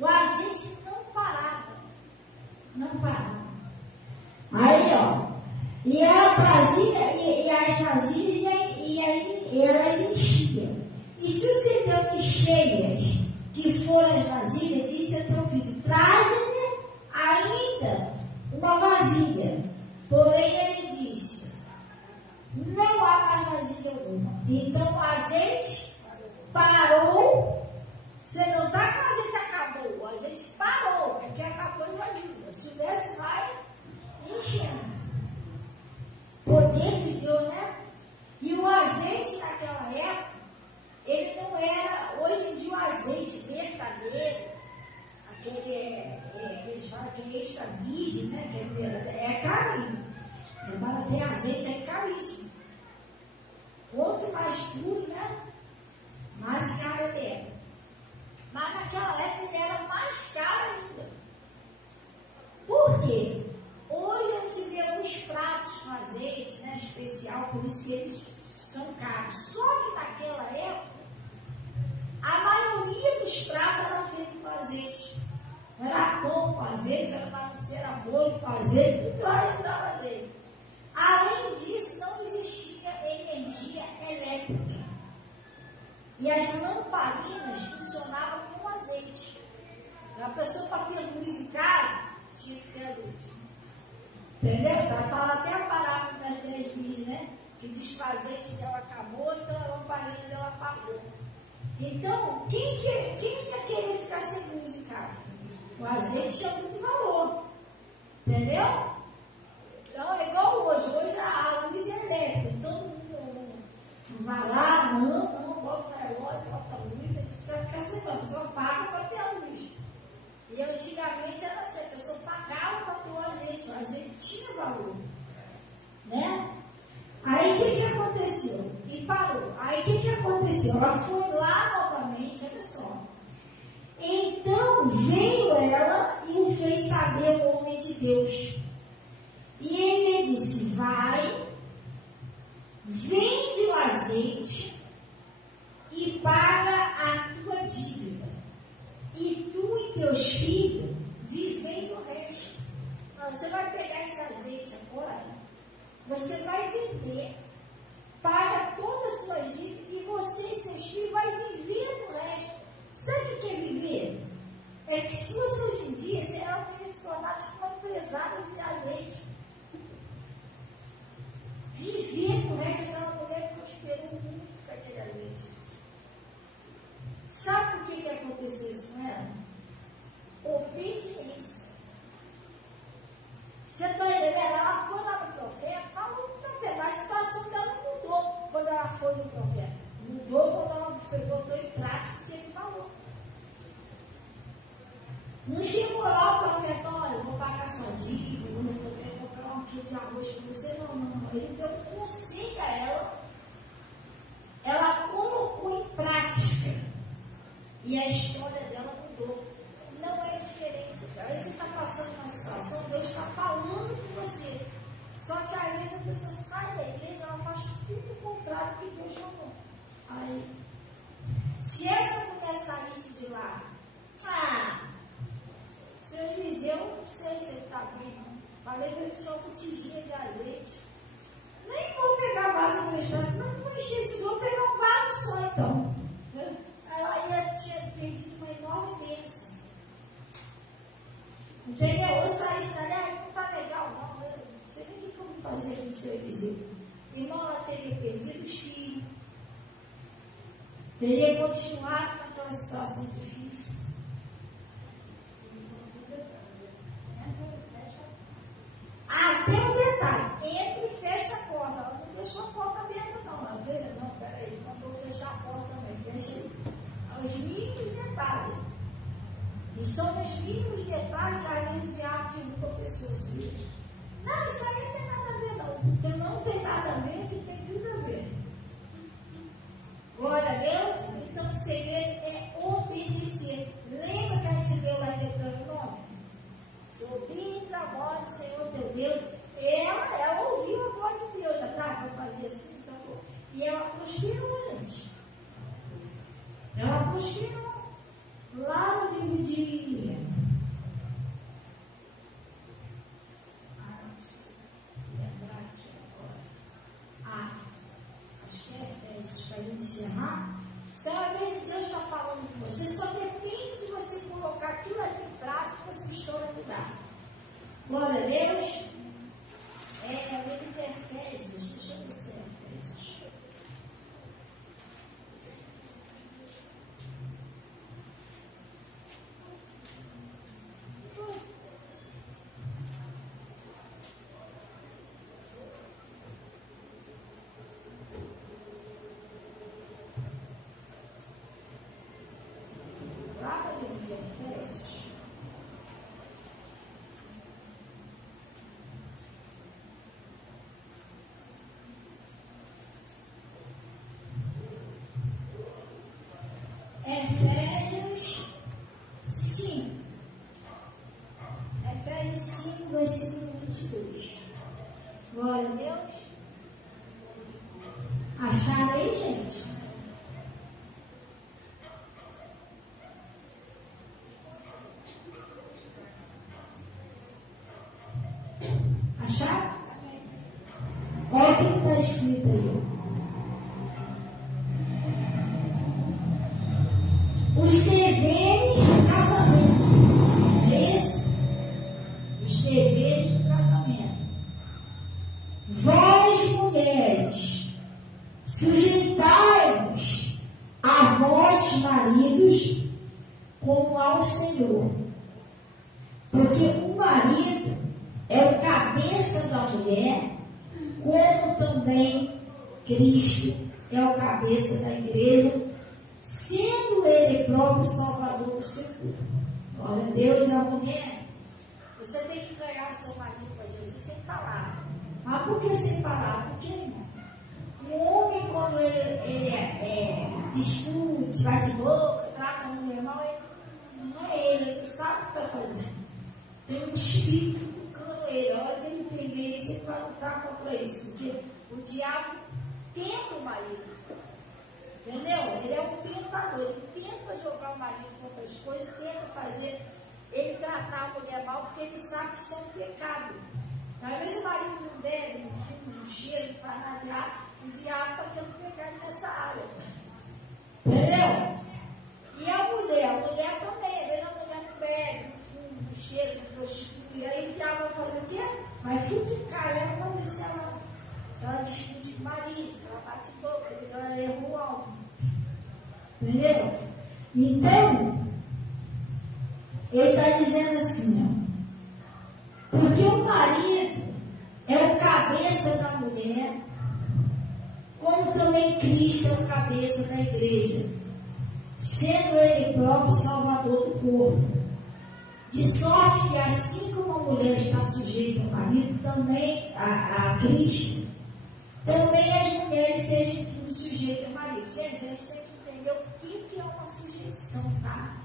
O azeite não parava. Não parava. Aí, ó. E ela trazia, e as vasilhas, e elas enchiam. E sucedeu que cheias, que foram as vasilhas, disse a teu filho: traze-me ainda uma vasilha. Porém, ele disse: não há mais vasilha alguma. Então, o azeite parou. Você não está que o azeite acabou. O azeite parou, porque acabou de vasilha. Se desse, vai enchendo. Poder de Deus, né? E o azeite naquela época, ele não era, hoje em dia o azeite verdadeiro, aquele, eles falam que é extra virgem, né? É carinho. Mas tem azeite é caríssimo. Quanto mais puro, né? Mais caro ele é. Mas naquela época ele era mais caro ainda. Por quê? Hoje a gente vê uns pratos com azeite, né, especial, por isso que eles são caros. Só que naquela época, a maioria dos pratos era feito com azeite. Não era pão com azeite, era bolo com azeite, tudo era com azeite. Além disso, não existia energia elétrica. E as lamparinas funcionavam com azeite. A pessoa para ter luz em casa, tinha que ter azeite. Entendeu? Vai falar até a parábola das 10 virgens, né? Que diz que o azeite dela acabou, então a lamparina dela apagou. Então, quem ia querer ficar sem luz em casa? O azeite tinha muito valor. Entendeu? Então, é igual hoje. Hoje a luz é elétrica. Todo mundo vai lá, não, bota o relógio, bota a luz, a gente vai ficar sem luz. A pessoa paga para ter a luz. E antigamente era assim, a pessoa pagava para ter o azeite tinha valor, né? Aí o que aconteceu? E parou. Aí o que aconteceu? Ela foi lá novamente, olha só. Então veio ela e o fez saber o homem de Deus. E ele lhe disse: vai, vende o azeite e paga a tua dívida. E tu e teus filhos vivem do resto. Você vai pegar esse azeite agora, você vai vender, paga todas as suas dívidas e você e seus filhos vai viver do resto. Sabe o que é viver? É que se você hoje em dia, ela teria se tornado tipo uma empresária de azeite. Viver do resto, aquela mulher prosperou muito com aquele azeite. Sabe por que aconteceu isso com foi no profeta. Mudou quando foi, botou em prática o que ele falou. Não chegou lá o profeta, olha, vou pagar sua dívida, vou comprar um quilo de arroz para você. Não. Ele deu um conselho a ela. Ela colocou em prática. E a história dela mudou. Não é diferente. Às vezes você está passando uma situação, Deus está falando com você. Só que às vezes a pessoa sai da igreja, ela faz tudo o contrário do que Deus falou. Aí, se essa mulher saísse de lá, seu Eliseu, não sei se ele está bem, não. Falei que ele tinha uma botijinha de azeite. Nem vou pegar vaso emprestado, não vou encher esse, vou pegar um vaso só então. Ela tinha perdido uma enorme bênção. Entendeu? Eu saísse dali, não está legal, não. Você nem o que eu vou fazer aqui no seu Eliseu. Irmão, ela teria perdido os filhos. Teria continuado com aquela situação difícil. Até um detalhe, entra e fecha a porta. Ela não deixou a porta aberta, não. Ela veio, não, peraí, não vou fechar a porta também. Fecha aí. Os mínimos detalhes. E são os mínimos detalhes que às vezes o diabo derruba pessoas. Não, isso aí não tem nada a ver, não. Então não tem nada a ver, que tem tudo a ver. Glória a Deus. Então o segredo é obedecer. Lembra que a gente leu lá em Deuteronômio? Se ouvis a voz do Senhor teu Deus, ela ouviu a voz de Deus, vai fazer assim, tá bom. E ela prosperou, gente. Ela prosperou. Lá no livro de. Deixa eu lembrar aqui agora. Acho que é Efésios, para a gente encerrar. Então, às vezes, Deus está falando com você, só depende de você colocar aquilo ali em prática para a sua história mudar. Glória a Deus. É o livro de Efésios, deixa eu ver se é Efésios. Lá no livro de Efésios. Efésios 5. Efésios 5, versículo 22. Glória a Deus. Acharam aí, gente? Acharam? Olha o que está escrito aí. Os deveres do casamento. É isso? Os deveres do casamento. Vós, mulheres, sujeitai-vos a vossos maridos como ao Senhor. Porque o marido é o cabeça da mulher, como também Cristo é o cabeça da igreja, sendo ele próprio salvador do seu corpo. Glória a Deus. A mulher, você tem que ganhar o seu marido para Jesus sem palavra. Mas por que sem palavra? Porque, irmão, o homem, quando ele discute, bate boca, trata a mulher mal, não é ele não sabe o que está fazendo. Tem um espírito tocando ele. A hora que ele entender isso, ele vai lutar contra isso. Porque o diabo tenta o marido. Entendeu? Ele é um tentador, ele tenta jogar o marido contra as coisas, tenta fazer ele tratar a mulher mal, porque ele sabe que isso é um pecado. Às vezes o marido não bebe, não fuma, não cheira, não faz nada, o diabo está tendo pecado nessa área. Entendeu? E a mulher também, às vezes a mulher não bebe, não fuma, não cheira, não prostitui, aí o diabo vai fazer o quê? Vai futucar ela para ver se ela discute com o marido, se ela bate boca, se ela errou algo. Entendeu? Então, ele está dizendo assim, ó, porque o marido é o cabeça da mulher, como também também Cristo é o cabeça da igreja, sendo Ele próprio Salvador do corpo. De sorte que assim como a mulher está sujeita ao marido, também a Cristo, também as mulheres sejam tudo sujeitas ao marido. Gente, a gente tem que entender o que é uma sujeição, tá?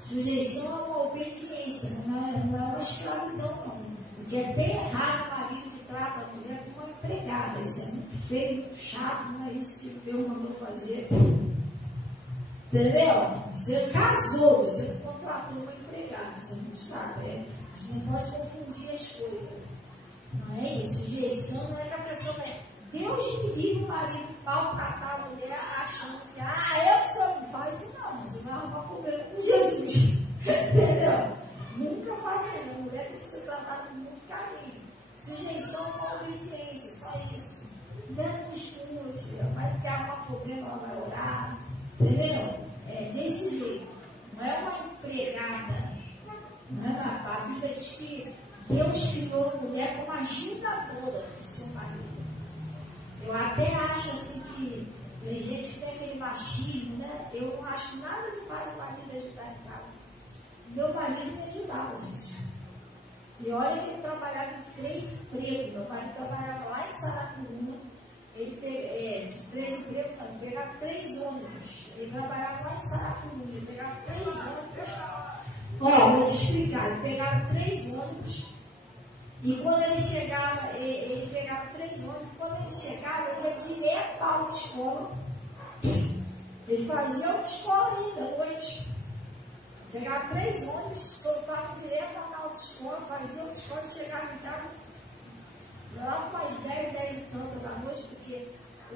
Sujeição é uma obediência, não é uma escravidão, não. Porque é bem errado o marido que trata a mulher como uma empregada. Isso é muito feio, muito chato, não é isso que Deus mandou fazer. Entendeu? Você casou, você contratou uma empregada, você não sabe. A gente não pode confundir as coisas. Não é isso? Sujeição não é que a pessoa vai. Deus me livre o marido maltratar a mulher achando que, eu que sou, não faz isso não, você vai arrumar problema com Jesus. Entendeu? Nunca faz isso, a mulher tem que ser tratada com muito carinho. Sujeição com obediência, só isso. Não discute, vai ter algum problema, ela vai orar. Entendeu? É desse jeito. Não é uma empregada. Não é a Bíblia diz que Deus criou a mulher como ajudadora do seu marido. Eu até acho assim que tem gente que tem aquele machismo, né? Eu não acho nada demais o marido ajudar em casa. Meu marido me ajudava, gente. E olha que ele trabalhava em 3 empregos. Meu marido trabalhava lá em Saracuruna. Ele 3 empregos, não, ele pegava 3 ônibus. Ele trabalhava lá em Saracuruna. Ele pegava 3 ônibus. Vou te explicar. Ele pegava 3 ônibus. E quando ele chegava, ele pegava 3 ônibus. Quando ele chegava, ele ia direto para a autoescola. Ele fazia autoescola ainda à noite. Pegava 3 ônibus, soltava direto na autoescola, fazia autoescola, chegava em casa lá para as 10 e tanto da noite, porque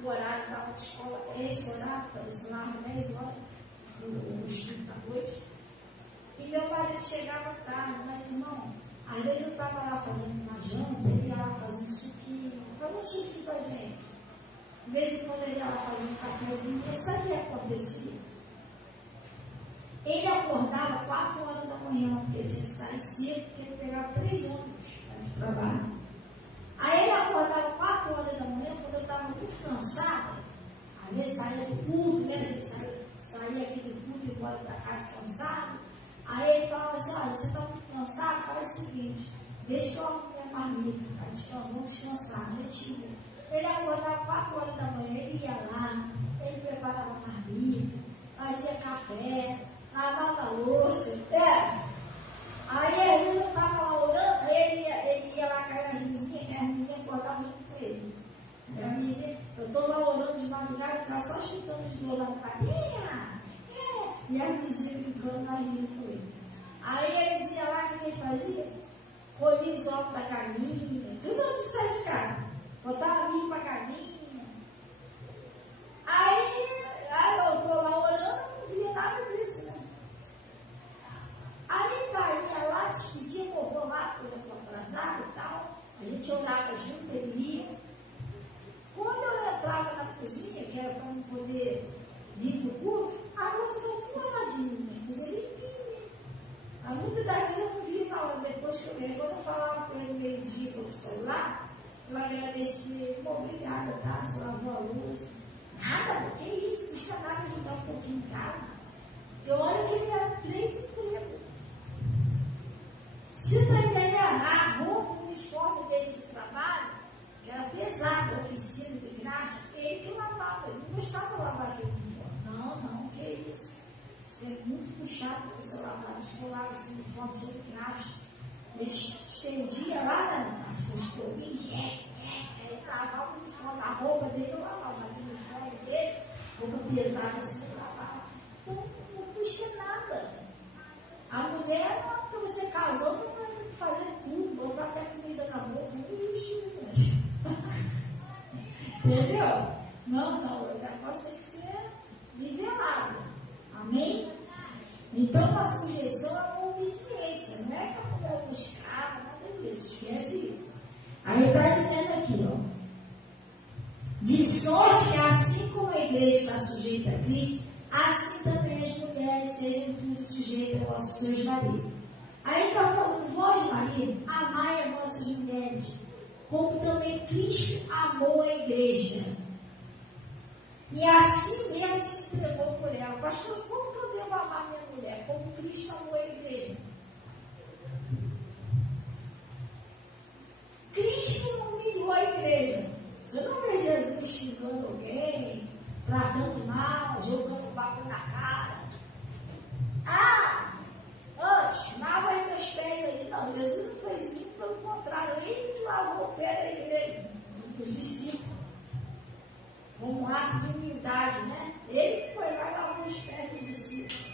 o horário da autoescola é esse horário, então ensinava 10 horas o estudo da noite. E meu marido chegava tarde, mas irmão, às vezes eu estava lá fazendo uma janta, ele ia lá fazendo suquinho, fazia um suquinho pra gente. De vez em quando ele ia lá fazendo um cafezinho, e sabe o que acontecia? Ele acordava 4 horas da manhã, porque ele tinha que sair cedo, porque ele pegava 3 ônibus para trabalhar. Aí ele acordava 4 horas da manhã, quando eu estava muito cansada, às vezes saía do culto, né? A gente saía aqui do culto e embora para casa cansado. Aí ele falava assim, olha, você está muito cansado, faz o seguinte, deixa eu arrumar minha marmita, vamos descansar, a gente ia. Ele acordava 4 horas da manhã, ele ia lá, ele preparava a marmita, fazia café, lavava a louça. Aí ele estava lá orando, ele ia lá com a Arnizinha acordava junto com ele. A Arnizinha, eu estou lá orando de madrugada, ficava só chutando de novo lá no caminho. E a Arnizinha brincando na rindo com ele. Aí eles iam lá, o que eles faziam? Colhiam os ovos da galinha, tudo antes de sair de casa. Botava milho para a galinha. Aí eu estou lá orando, não via nada disso, né? Aí ia lá, discutia, comprou lá, porque eu já estou atrasada e tal. A gente orava junto, ele ia. Quando eu entrava na cozinha, que era para não poder vir para o culto, a moça estava tudo lavadinha, né? Mas ele limpinho. A luta da vez eu não via na hora, depois que eu veio. Quando eu falava com ele meio-dia pelo celular, eu agradecia ele, pô, obrigada, tá? Você lavou a luz. Nada, que isso, custa nada ajudar um pouquinho em casa. Eu olho que ele era 3 empregos. Se não entender a roupa, o uniforme dele de trabalho, que era pesado, de oficina, de graxa, ele que lavava, ele não gostava de lavar aquele uniforme. Não, que isso. Isso é muito puxado para você lavar, escolar esse uniforme cheio de graxa. Ele estendia lá nas escovinhas, ele lavava o uniforme, a roupa dele eu lavava, mas o uniforme dele, roupa pesada assim, eu lavava. Então, não custa nada. A mulher, quando você casou, não tem que fazer tudo, botar até comida na boca, não existe isso, gente. Entendeu? Não, o negócio tem que ser nivelado. Amém? Então, a sujeição é uma obediência, não é que a mulher é um escravo, nada disso, esquece isso. Aí está dizendo aqui, ó. De sorte que assim como a igreja está sujeita a Cristo, assim também as mulheres sejam tudo sujeitas aos seus maridos. Aí está falando, vós, marido, amai as vossas mulheres, como também Cristo amou a igreja E assim mesmo se entregou por ela. Pastor, como que eu devo amar minha mulher? Como Cristo amou a igreja. Cristo não humilhou a igreja. Você não vê Jesus xingando alguém, tratando mal, jogando papo na cara. Lava aí meus pés aí. Não, Jesus não fez isso, pelo contrário, ele que lavou o pé da igreja, dos discípulos. Um ato de humildade, né? Ele que foi lá e lavou os pés dos discípulos.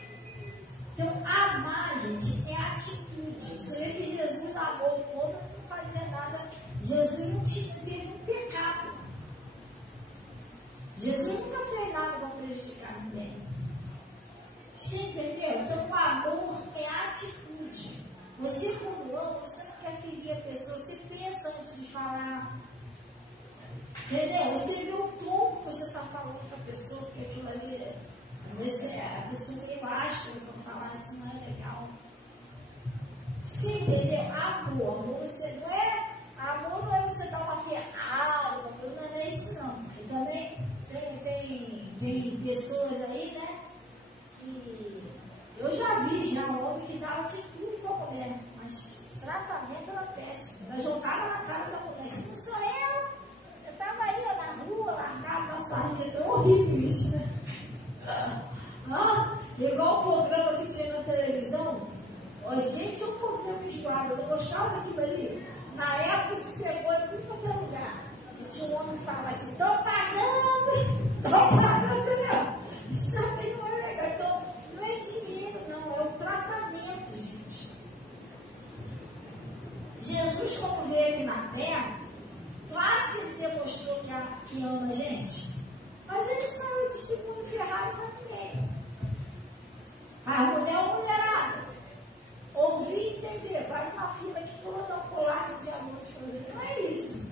Então, amar, gente, é atitude. Você vê que Jesus amou o povo, não fazia nada. Jesus não teve um pecado. Jesus nunca fez nada para prejudicar ninguém. Você entendeu? Então, o amor é atitude. Você, quando ama, você não quer ferir a pessoa, você pensa antes de falar. Entendeu? Você vê o tom que você está falando para a pessoa, que aquilo ali, a pessoa meio áspera para falar, isso não é legal. Você entendeu? Amor você não é. Amor não é você dar uma ferrada, não é isso não. E também tem pessoas aí, né? Que eu já vi um homem que dava de tudo para a mulher, mas o tratamento era péssimo. Ela jogava na cara da mulher, se não sou eu, você estava aí na rua, largava a passagem, é tão horrível isso, né? Igual o programa que tinha na televisão, gente, é um programa enjoado, eu não gostava daquilo ali. Na época se pegou em tudo quanto é lugar. E tinha um homem que falava assim, estou pagando, não. Isso também não é legal. Então, não é dinheiro, não, é o tratamento, gente. Jesus, como veio na terra, tu acha que ele demonstrou que ama a gente? Mas ele saiu distribuindo Ferrari para ninguém. A mulherada. Ouvir e entender, faz uma fila que toda colar de diamantes, não é isso.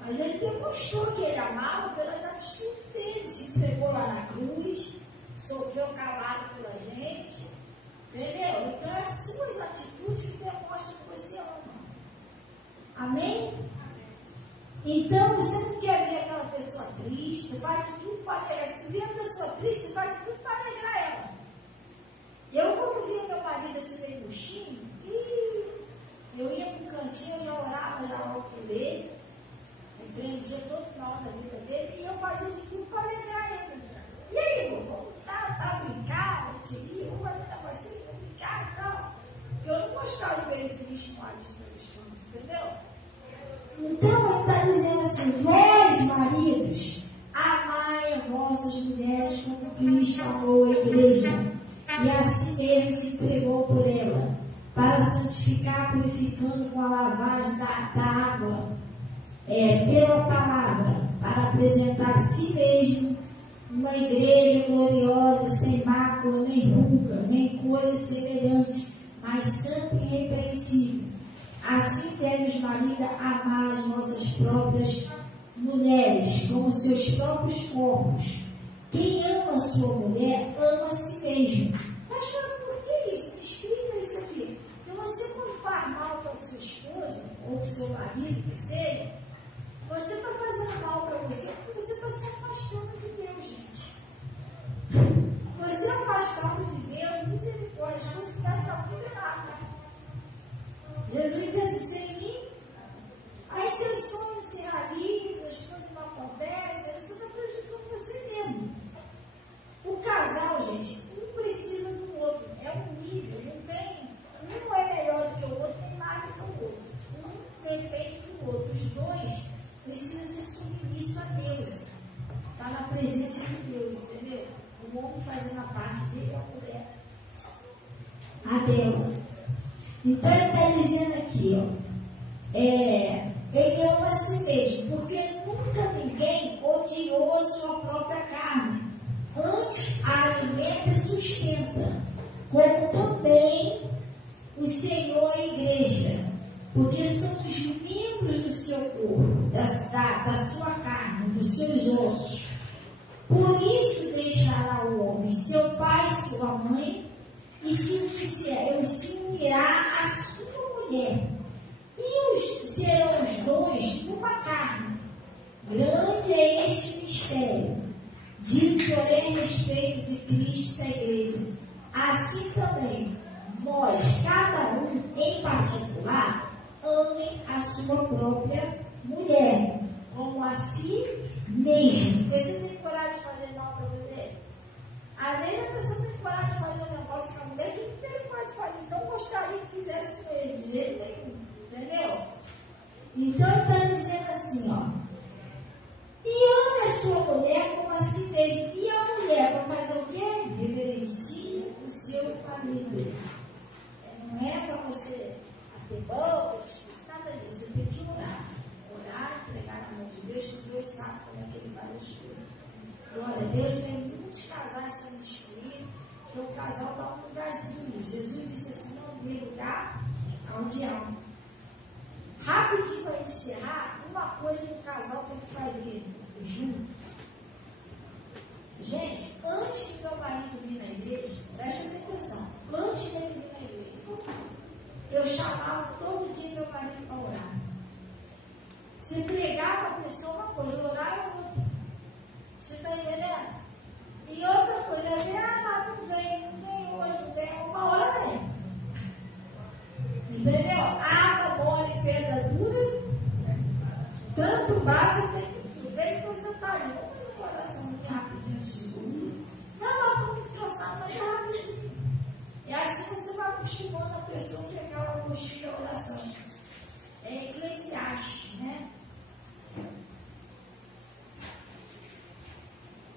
Mas ele demonstrou que ele amava pelas atitudes dele, se entregou lá na cruz, sofreu calado pela gente, entendeu? Então é as suas atitudes que demonstram que você ama. Amém? Então você não quer ver aquela pessoa triste, você faz tudo para alegrar. Se vê a pessoa triste, você faz tudo para alegrar ela. Eu, quando via meu marido assim meio murchinho, eu ia para o cantinho, eu já orava já logo por ele, empreendia todo mal da vida dele, e eu fazia de tudo para alegrar ele. E aí, vamos tá brincar, eu te ria, vamos fazer assim, vamos brincar e tal. Porque eu não gostava de ver ele triste no marido, entendeu? Então ele está dizendo assim, vós maridos, amai as vossas mulheres como Cristo amou a igreja. E assim mesmo se entregou por ela, para santificar, purificando com a lavagem da água, pela palavra, para apresentar a si mesmo uma igreja gloriosa, sem mácula, nem ruga, nem coisa semelhante, mas santa e irrepreensível. Assim devem os maridos amar as nossas próprias mulheres, como seus próprios corpos. Quem ama a sua mulher, ama a si mesmo. Mas por que isso? Me explica isso aqui. Porque você, quando faz mal para a sua esposa, ou para o seu marido, que seja, você está fazendo mal para você porque você está se afastando de Deus, gente. Você afastado de Deus, misericórdia, as coisas começam a estar tudo errado. Jesus diz assim, sem mim, aí seus sonhos se realizam, as coisas não acontecem, você está prejudicando você mesmo. O casal, gente, um precisa do outro, é um nível, não tem, um é melhor do que o outro, nem mais do que o outro. Um depende do outro, os dois precisam ser submissos a Deus, está na presença de Deus, entendeu? O homem fazendo a parte dele, a mulher a dela. Então ele está dizendo aqui, ele ama a si mesmo, porque nunca ninguém odiou a sua própria carne, antes a alimenta e sustenta, como também o Senhor e a igreja, porque somos membros do seu corpo, da sua carne, dos seus ossos. Por isso deixará o homem seu pai e sua mãe, e se unirá à sua mulher, e serão os dois numa carne. Grande é este mistério. Digo, porém, a respeito de Cristo e da igreja. Assim também, vós, cada um em particular, amem a sua própria mulher, como a si mesmo. Você tem coragem de fazer mal para a mulher? Às vezes a pessoa tem coragem de fazer um negócio com a mulher que não tem coragem de fazer. Não gostaria que fizesse com ele, de jeito nenhum. Entendeu? Então ele está dizendo assim, ó. E ame a sua mulher como a si mesmo. E a mulher vai fazer o quê? Reverencie o seu marido. Não é para você ter boca, nada disso. Você tem que orar. Orar, entregar na mão de Deus, que Deus sabe como é que ele faz as coisas. Glória a Deus, tem muitos casais sendo destruídos, que o casal dá um lugarzinho. Jesus disse assim: não dê lugar ao diabo. Rapidinho para encerrar, uma coisa que o casal tem que fazer junto. Gente, antes do meu marido vir na igreja, preste atenção, antes dele vir na igreja, eu chamava todo dia meu marido para orar. Se pregar para a pessoa uma coisa, orar é outra. Você está entendendo? E outra coisa, é mas não vem hoje, não vem, uma hora vem. Entendeu? Água mole, pedra dura, tanto bate, você tem que ver se você está ali. Vamos fazer uma oração rapidinho antes de dormir. Não, estou muito cansado, mas é rapidinho. E assim você vai acostumando a pessoa a pegar o cochilo da oração. É Eclesiastes, né?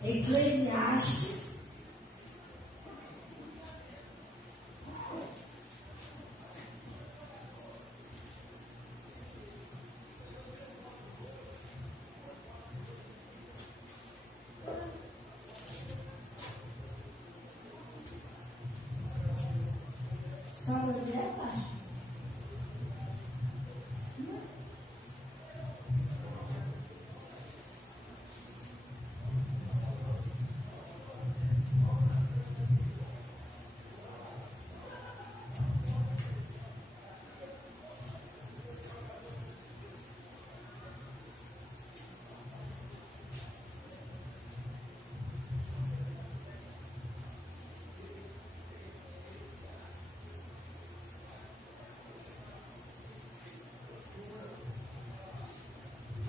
Eclesiastes. Sabe onde é, pastor?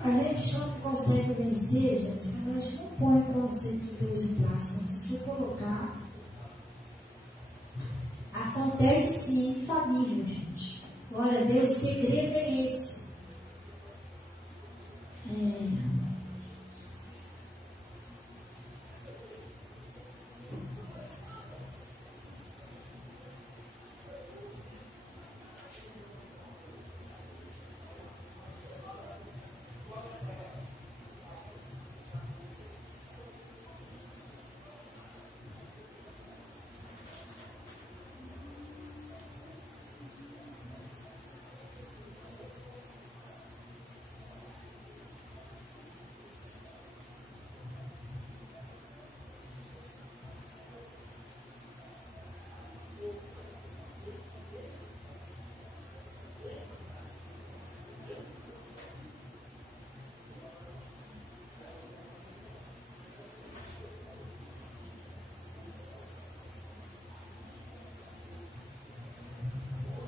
A gente só não consegue vencer, gente, quando a gente não põe o conceito de Deus em prática. Se você colocar, acontece sim em família, gente. Glória a Deus, o segredo é esse.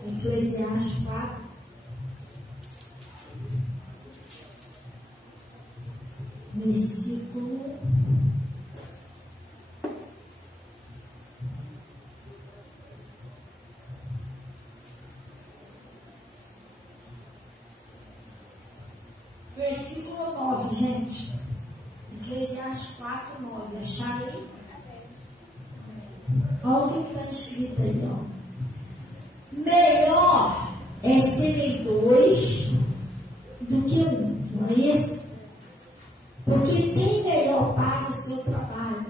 Eclesiastes 4, versículo 9, gente. Eclesiastes 4, 9. Acharam aí? Olha o que está escrito aí, ó. Melhor é serem dois do que um, não é isso? Porque tem melhor para o seu trabalho.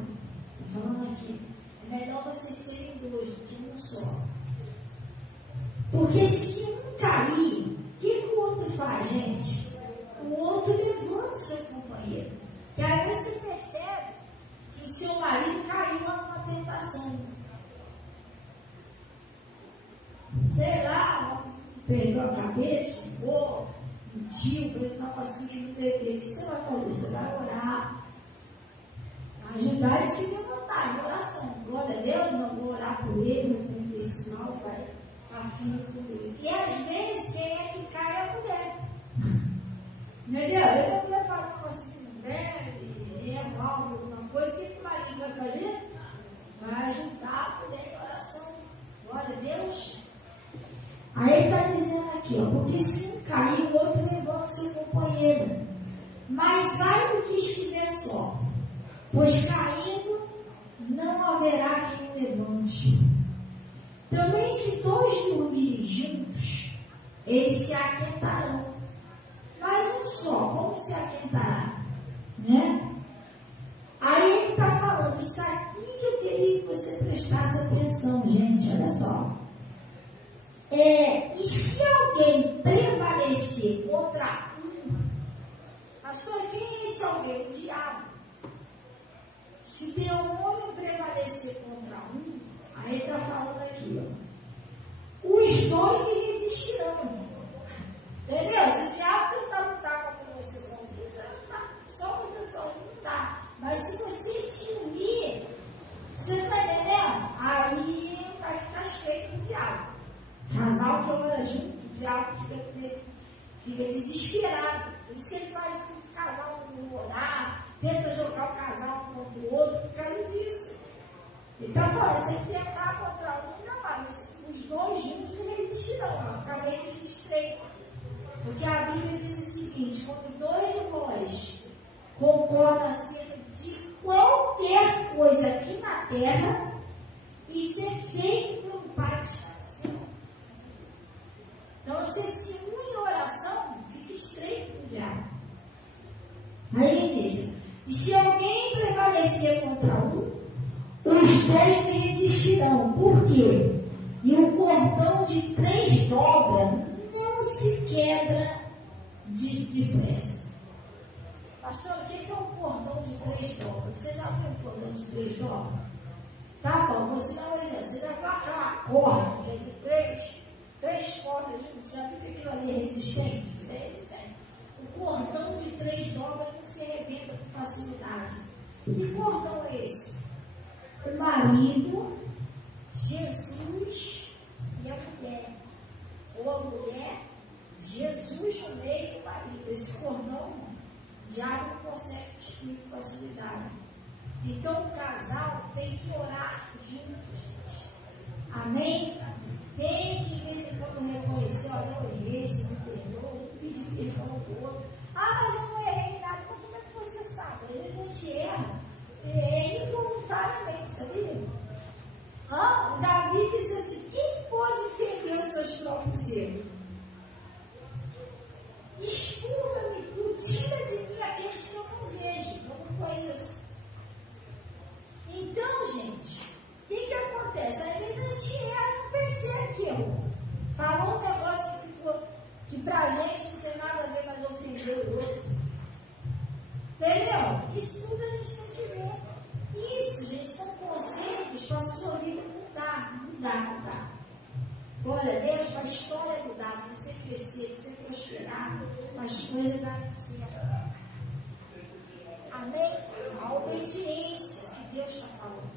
Estou falando aqui. É melhor vocês serem dois do que um só. Porque se um cair, o que o outro faz, gente? O outro levanta o seu companheiro. E aí você percebe que o seu marido caiu numa tentação. Sei lá, perdeu a cabeça, chegou, mentiu, fez uma coisinha no bebê. O que você vai fazer? Você vai orar, vai cuidar de se levantar em oração. Glória a Deus, não vou orar por ele, não vou isso não, vai estar firme com Deus. E às vezes, quem é que cai é a mulher. Entendeu? A mulher fala assim, é mal, alguma coisa, o que o marido vai fazer? Vai ajudar a mulher em oração. Glória a Deus. Aí ele está dizendo aqui, ó, porque se um cair, o outro levanta seu companheiro. Mas sai do que estiver só, pois caindo não haverá quem o levante. Também se dois dormirem juntos, eles se aquentarão. Mas um só, como se aquentará? Né? Aí ele está falando, isso aqui que eu queria que você prestasse atenção, gente, olha só. E se alguém prevalecer contra um, pastor, quem é esse alguém? O diabo. Se demônio prevalecer contra um, aí está falando aqui, ó, os dois lhe resistirão. Entendeu? Se o diabo tentar lutar contra você sozinho, você não tá. Só você sozinho não dá. Mas se você se unir, você está entendendo? Aí vai ficar cheio do diabo. Casal que ora junto, o diabo fica desesperado. Por isso que ele faz o casal não orar, tenta jogar o casal um contra o outro, por causa disso. Ele está falando, se ele tentar contra um, não vai, mas os dois juntos não resistirão. Acabei de 23. Porque a Bíblia diz o seguinte, quando dois de nós concordam acerca de qualquer coisa aqui na terra, isso é feito pelo Pai de Senhor. Então você se une em oração, fica estreito com o diabo. Aí ele diz, e se alguém prevalecer contra um, os dois lhe resistirão. Por quê? E o cordão de 3 dobras não se quebra depressa. Pastor, o que é um cordão de 3 dobras? Você já viu um cordão de 3 dobras? Tá bom, vou ensinar um exemplo. Você já viu aquela corda, que é de 3 cordas juntas? Já viu que aquilo ali é resistente? O cordão de 3 dobras não se arrebenta com facilidade. Que cordão é esse? O marido, Jesus e a mulher. Ou a mulher, Jesus no meio do marido. Esse cordão, o diabo não consegue destruir com facilidade. Então o casal tem que orar junto, gente. Amém? Tem que, de vez em quando, reconhecer, olha, eu errei, se me perdoa, pedir perdão ao outro. Ah, mas eu não errei nada. Mas como é que você sabe? Às vezes a gente erra involuntariamente, sabia? O Davi disse assim, quem pode entender os seus próprios erros? Escuta-me tu, tira de mim aqueles que eu não vejo, eu não conheço. Então, gente, o que acontece? Às vezes a gente erra e não percebe aquilo. Falou um negócio que pra gente não tem nada a ver, mas ofendeu o outro. Entendeu? Isso tudo a gente tem que ver. Isso, gente, são conselhos para a sua vida mudar. Glória a Deus, para a história mudar, para você crescer, para você prosperar, para as coisas darem certo. Amém? A obediência que Deus está falando.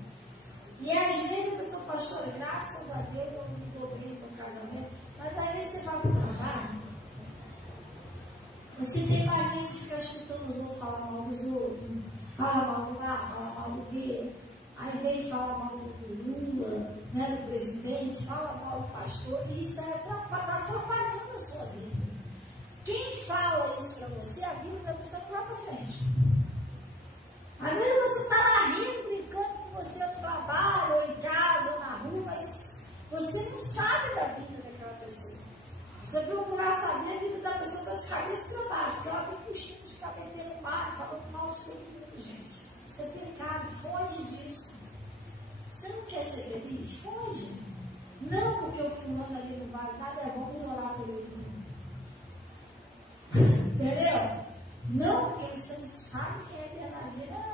E às vezes a pessoa, pastora, graças a Deus eu não estou bem no casamento, mas aí você vai para o trabalho, você tem mania de ficar escutando os outros falar mal dos outros, fala mal do lá, fala mal do quê? Aí vem falar mal do Lula, né, do presidente, fala mal do pastor, e isso está atrapalhando a sua vida. Quem fala isso para você, a vida vai para lá para frente. Às vezes você está lá rindo, brincando com você no trabalho, ou em casa, ou na rua, mas você não sabe da vida daquela pessoa. Você procurar saber, a vida da pessoa está de cabeça para baixo, porque ela tem costume de ficar bebendo mar, falando mal de todo mundo, gente. Isso é pecado, foge disso. Você não quer ser feliz? Foge. Não porque o fulano ali não vale nada, é bom orar por ele. Entendeu? Não porque você não sabe quem é verdadeiro.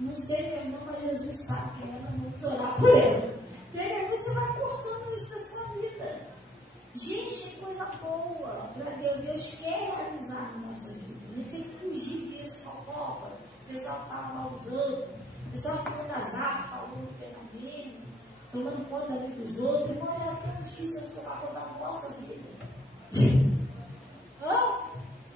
Não sei mesmo, não, mas Jesus sabe quem é, vamos orar por ele. Entendeu? Você vai cortando isso da sua vida. Gente, tem coisa boa para Deus. Deus quer realizar na nossa vida. A gente tem que fugir disso, fofoca. O pessoal fala mal dos outros. O pessoal tomando azar, falando pegadinho, tomando conta da vida dos outros. Irmão, é tão difícil a tomar conta da nossa vida.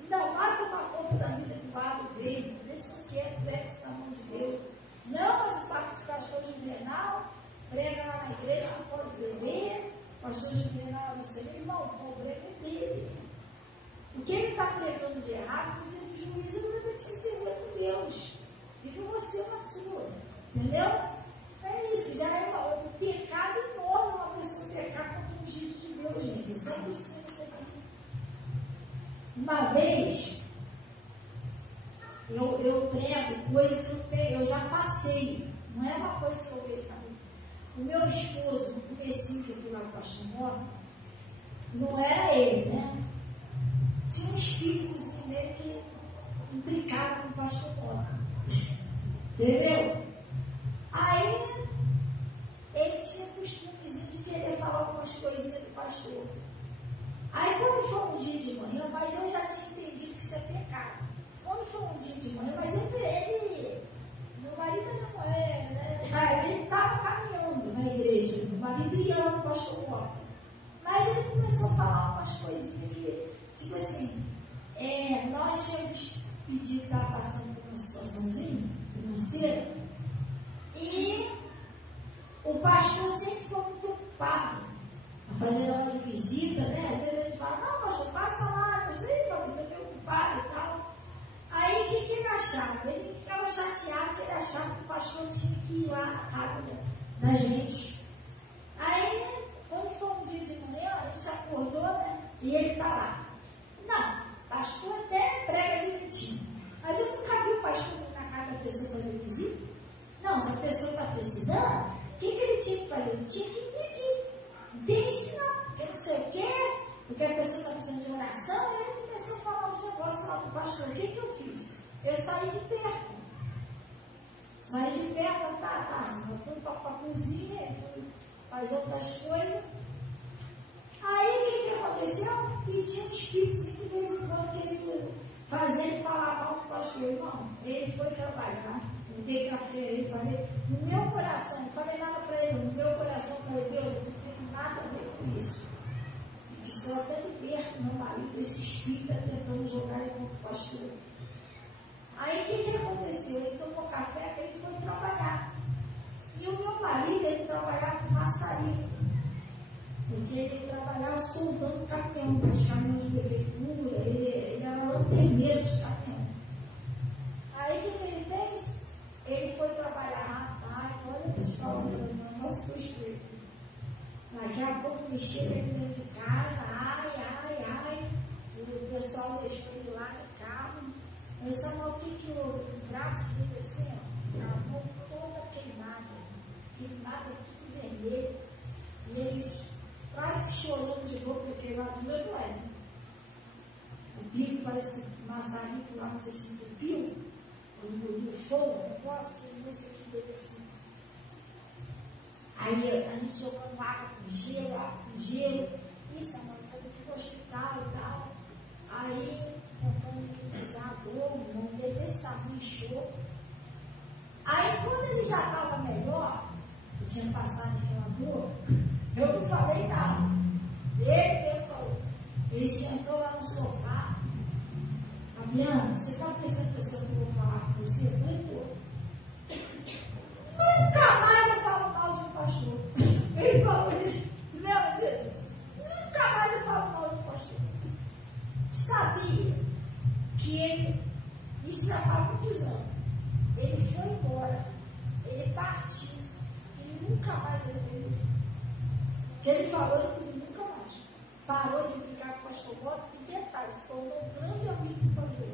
Ainda mais tomar conta da vida do lado dele. Desse que é prece na mão de Deus. Não, mas o pastor Juvenal prega lá na igreja, não pode beber. O pastor Juvenal não sei, irmão, o problema é dele. O que ele está pregando de errado, no dia do juízo, ele vai se entender com Deus. Vive você na sua. Entendeu? É isso, já é um pecado enorme uma pessoa pecar contra o ungido de Deus, gente. Eu sempre disse isso aqui. Uma vez, eu prego coisa que eu já passei. Não é uma coisa que eu vejo na vida. O meu esposo, no comecinho que eu fui lá com o pastor Mota, não era ele, né? Tinha um espíritozinho nele que implicava com o pastor Mota. Entendeu? Aí, ele tinha costumezinho de querer falar algumas coisinhas do pastor. Aí, quando foi um dia de manhã, mas eu já tinha entendido que isso é pecado. Quando foi um dia de manhã, mas ele meu marido não é, né? Ele estava caminhando na igreja, meu marido ia lá no pastor Mota. Mas ele começou a falar umas coisinhas que, tipo assim, nós tínhamos pedido, estava passando por uma situaçãozinha financeira, e o pastor sempre foi muito ocupado a fazer hora de visita, né? Às vezes ele fala, não, pastor, passa lá, eu sei, estou preocupado e tal. Aí o que ele achava? Ele ficava chateado porque ele achava que o pastor tinha que ir lá na casa da gente. Aí, quando foi um dia de manhã, a gente acordou, né? E ele está lá. Não, pastor até prega direitinho. Mas eu nunca vi o pastor ir na casa da pessoa para fazer visita. Não, se a pessoa está precisando, o que ele tinha que fazer? Ele tinha que vir aqui. Não tem isso não, porque não sei o quê, porque a pessoa está precisando de oração, e ele começou a falar uns negócios lá para o pastor. O que eu fiz? Eu saí de perto. Eu fui para a cozinha, fui fazer outras coisas. Aí o que aconteceu? E tinha um espírito que de vez em quando queria fazer ele falar mal para o pastor. Irmão, ele foi trabalhar. Eu dei café, ele falei, no meu coração, não falei nada para ele, no meu coração, falei, Deus, eu não tenho nada a ver com isso. E só até liberto meu marido, esse espírito está tentando jogar ele contra o pastor. Aí o que aconteceu? Ele tomou café, ele foi trabalhar. E o meu marido, ele trabalhava com maçarico. Porque ele trabalhava soldando caminhão, os caminhões de prefeitura, ele era lanterneiro de caminhão. Aí o que ele fez? Ele foi trabalhar, olha os problemas, nossa frustração. Daqui a pouco me chega aqui dentro de casa, o pessoal deixou ele lá de carro. Eu só notei que o braço dele assim, a mão toda queimada tudo vermelho. E eles quase que chorando de dor, porque lá do meu doé. O bico parece que o maçarico lá, não sei se entupiu, ou engoliu fogo, eu posso que isso aqui dele assim. Aí a gente jogando água com gelo, isso, amor, foi aqui no hospital e tal. Aí, tentando minimizar a dor, o irmão dele desse tamanho inchou. Aí, quando ele já estava melhor, eu tinha passado aquela dor, eu não falei nada. Ele falou, ele sentou lá no sofá. Fabiana, você está prestando atenção que eu vou falar com você? Eu falei, tô. Nunca mais eu falo mal de um pastor. Ele falou isso. Lembra disso? Nunca mais eu falo mal de um pastor. Sabia que ele, isso já faz muitos anos, ele foi embora, ele partiu, ele nunca mais fez isso. Ele falou que ele nunca mais parou de brigar com o pastor Mota e detalhe, se tornou um grande amigo do pastor.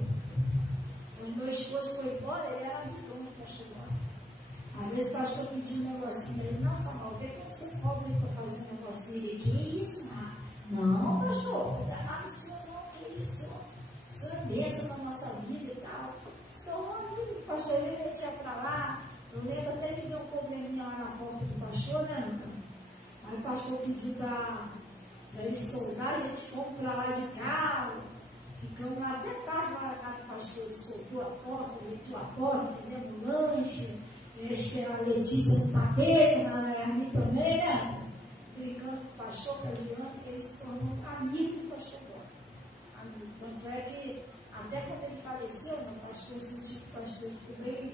Quando meu esposo foi embora, ele era amigão do pastor Mota. Às vezes o pastor pediu um negocinho, ele, não, Samuel, vê que você cobra para fazer um negocinho. Ele, que isso, Mar? Não, pastor, não dá nada do senhor, não, que isso, o senhor é bênção na nossa vida e tal. Então, o pastor, ele ia para lá, eu lembro até que deu um probleminha lá na porta do pastor, né? Aí o pastor pediu para ele soldar, a gente fomos para lá de carro, ficamos lá até tarde lá na casa do pastor, ele soltou a porta, ajeitou a porta, fizemos lanche, acho que era a Letícia no tapete, a mim também, né? Brincando com o pastor Cagiano, ele se tornou amigo do pastor Cláudio. Amigo. Tanto é que, até quando ele faleceu, o pastor sentiu que o pastor ficou bem.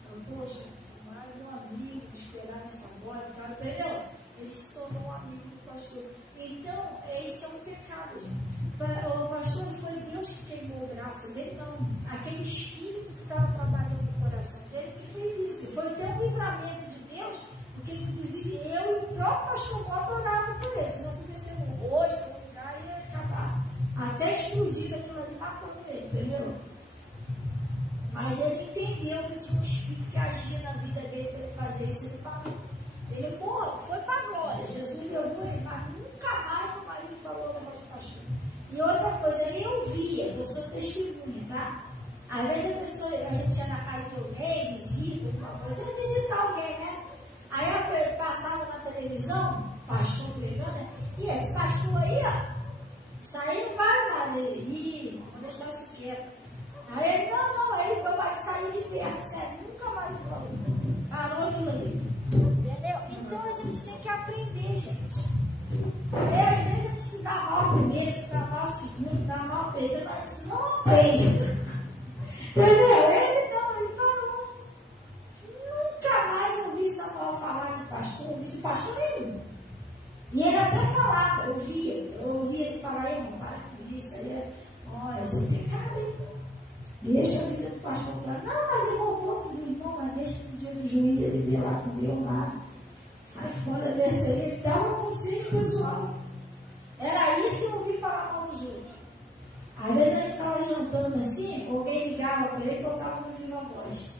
Então, poxa, mais um amigo, esperar essa hora, tá? Entendeu? Ele se tornou um amigo do pastor. Então, esse é um pecado, gente. O pastor não foi Deus que queimou o braço dele, não. Aquele espírito que estava trabalhando no coração dele que fez isso. Foi até um livramento de Deus, porque inclusive eu e o próprio pastor Cláudio oravam por ele. Senão podia ser um rosto, um lugar e ia acabar. Até explodir aquilo ali, matou ele, entendeu? Mas ele entendeu que tinha um espírito que agia na vida dele para ele fazer isso. Ele parou. Ele foi para a glória. Jesus levou ele, mas nunca mais o marido falou da voz do pastor. E outra coisa, ele ouvia, eu sou testemunha, tá? Às vezes a gente ia na casa de alguém, visita, alguma coisa, você ia visitar alguém, né? Aí ele passava na televisão, pastor pregando, né? E esse pastor aí, ó, saiu não vai nada dele, vou deixar isso quieto. Aí ele, não, ele vai sair de perto, sério, nunca mais falou. Parou aquilo ali. Entendeu? Então a gente tem que aprender, gente. Às vezes a gente se dá mal o primeiro, se dá mal o segundo, dá mal o terceiro, mas a gente não aprende. Entendeu? Ele não. Nunca mais ouvi Samuel falar de pastor, ouvi de pastor nenhum. E ele até falava, eu ouvia ele falar, irmão, para com isso aí, olha, esse é pecado aí. Deixa a vida do pastor para. Não, mas eu vou pouco do irmão, mas deixa no dia do juiz ele ver lá com Deus lá. Sai fora desse aí, dá um conselho pessoal. Era isso e eu ouvi falar com os outros. Às vezes a gente estava jantando assim, alguém ligava para ele e botava no viva voz.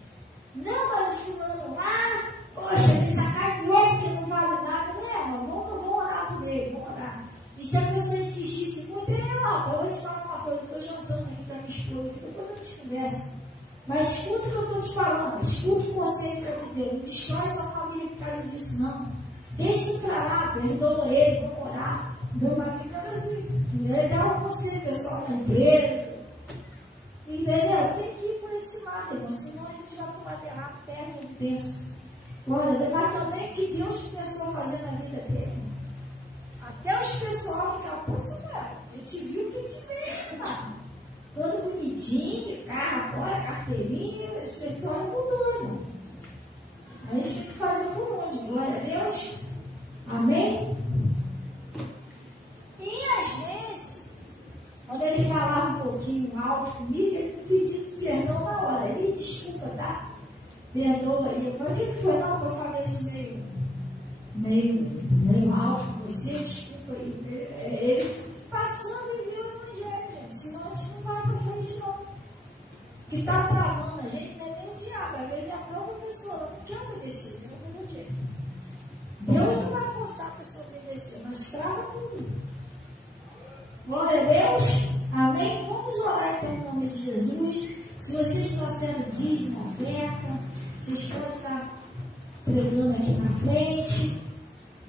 Não, mas o fulano lá, poxa, ele sacaneou porque não vale nada, né? Vamos orar por ele, vamos orar. E se a pessoa insistisse muito, ele não, eu vou te falar uma coisa, eu estou jantando aqui para me expor, depois a gente conversa. Mas escuta o que eu estou te falando, escuta o conselho que eu te dei, não destrói sua família por causa disso, não. Deixa isso para lá, perdoa ele, vamos orar. Meu marido fica assim, ele dá um conselho pessoal na empresa. Entendeu? Tem que ir por esse lado, irmão, senão a gente vai para o lado errado, perde a bênção. Olha, mas também que Deus começou a fazer na vida dele. Até os pessoal ficam, pô, Samuel, eu te vi o que te veio, mano. Todo bonitinho, de carro agora, carteirinha, o escritório mudou, irmão. A gente tem que fazer por onde? Glória a Deus. Amém? E às vezes, quando ele falava um pouquinho alto comigo, ele pediu perdão na hora. Ele, desculpa, tá? Perdoa aí. Eu falei, o que foi? Não, que eu falei isso meio alto com você, desculpa aí. Ele passou a viver o evangelho, gente. Senão a gente não vai para frente, não. O que está travando a gente não é nem o diabo, às vezes é a própria pessoa. Não quer obedecer, não obedecer. Deus não vai forçar a pessoa a obedecer, mas trava tudo. Glória a Deus. Amém? Vamos orar então em nome de Jesus. Se vocês estão sendo dízimo, oferta, vocês podem estar pregando aqui na frente.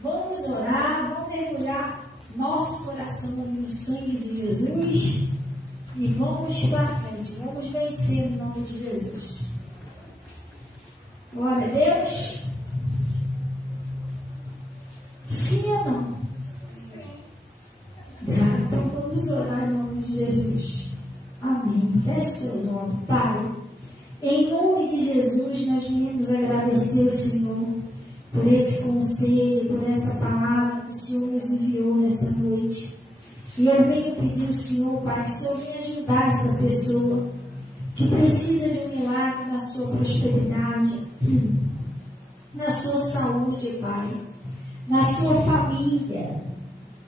Vamos orar, vamos mergulhar nosso coração no sangue de Jesus e vamos para frente, vamos vencer em nome de Jesus. Glória a Deus. Sim ou não? Então vamos orar em nome de Jesus. Amém. Feche seus olhos. Pai, em nome de Jesus, nós viemos agradecer ao Senhor por esse conselho, por essa palavra que o Senhor nos enviou nessa noite. E eu venho pedir ao Senhor, Pai, que o Senhor venha ajudar essa pessoa que precisa de um milagre na sua prosperidade, na sua saúde, Pai, na sua família,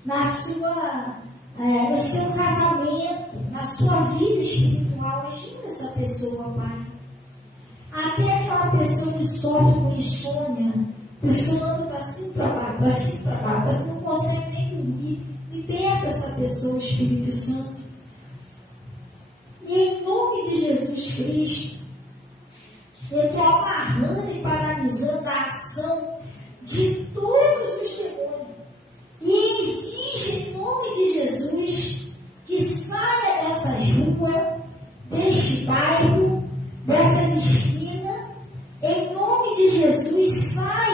no seu casamento, na sua vida espiritual. Ajuda essa pessoa, Pai. Até aquela pessoa que sofre com insônia, pessoa anda para cima e para baixo, para cima e para baixo, mas não consegue nem dormir. Liberta essa pessoa, o Espírito Santo. E em nome de Jesus Cristo, eu estou amarrando e paralisando a ação de todos os demônios. E exige em nome de Jesus que saia dessas ruas, deste bairro, dessas esquinas, em nome nome de Jesus, sai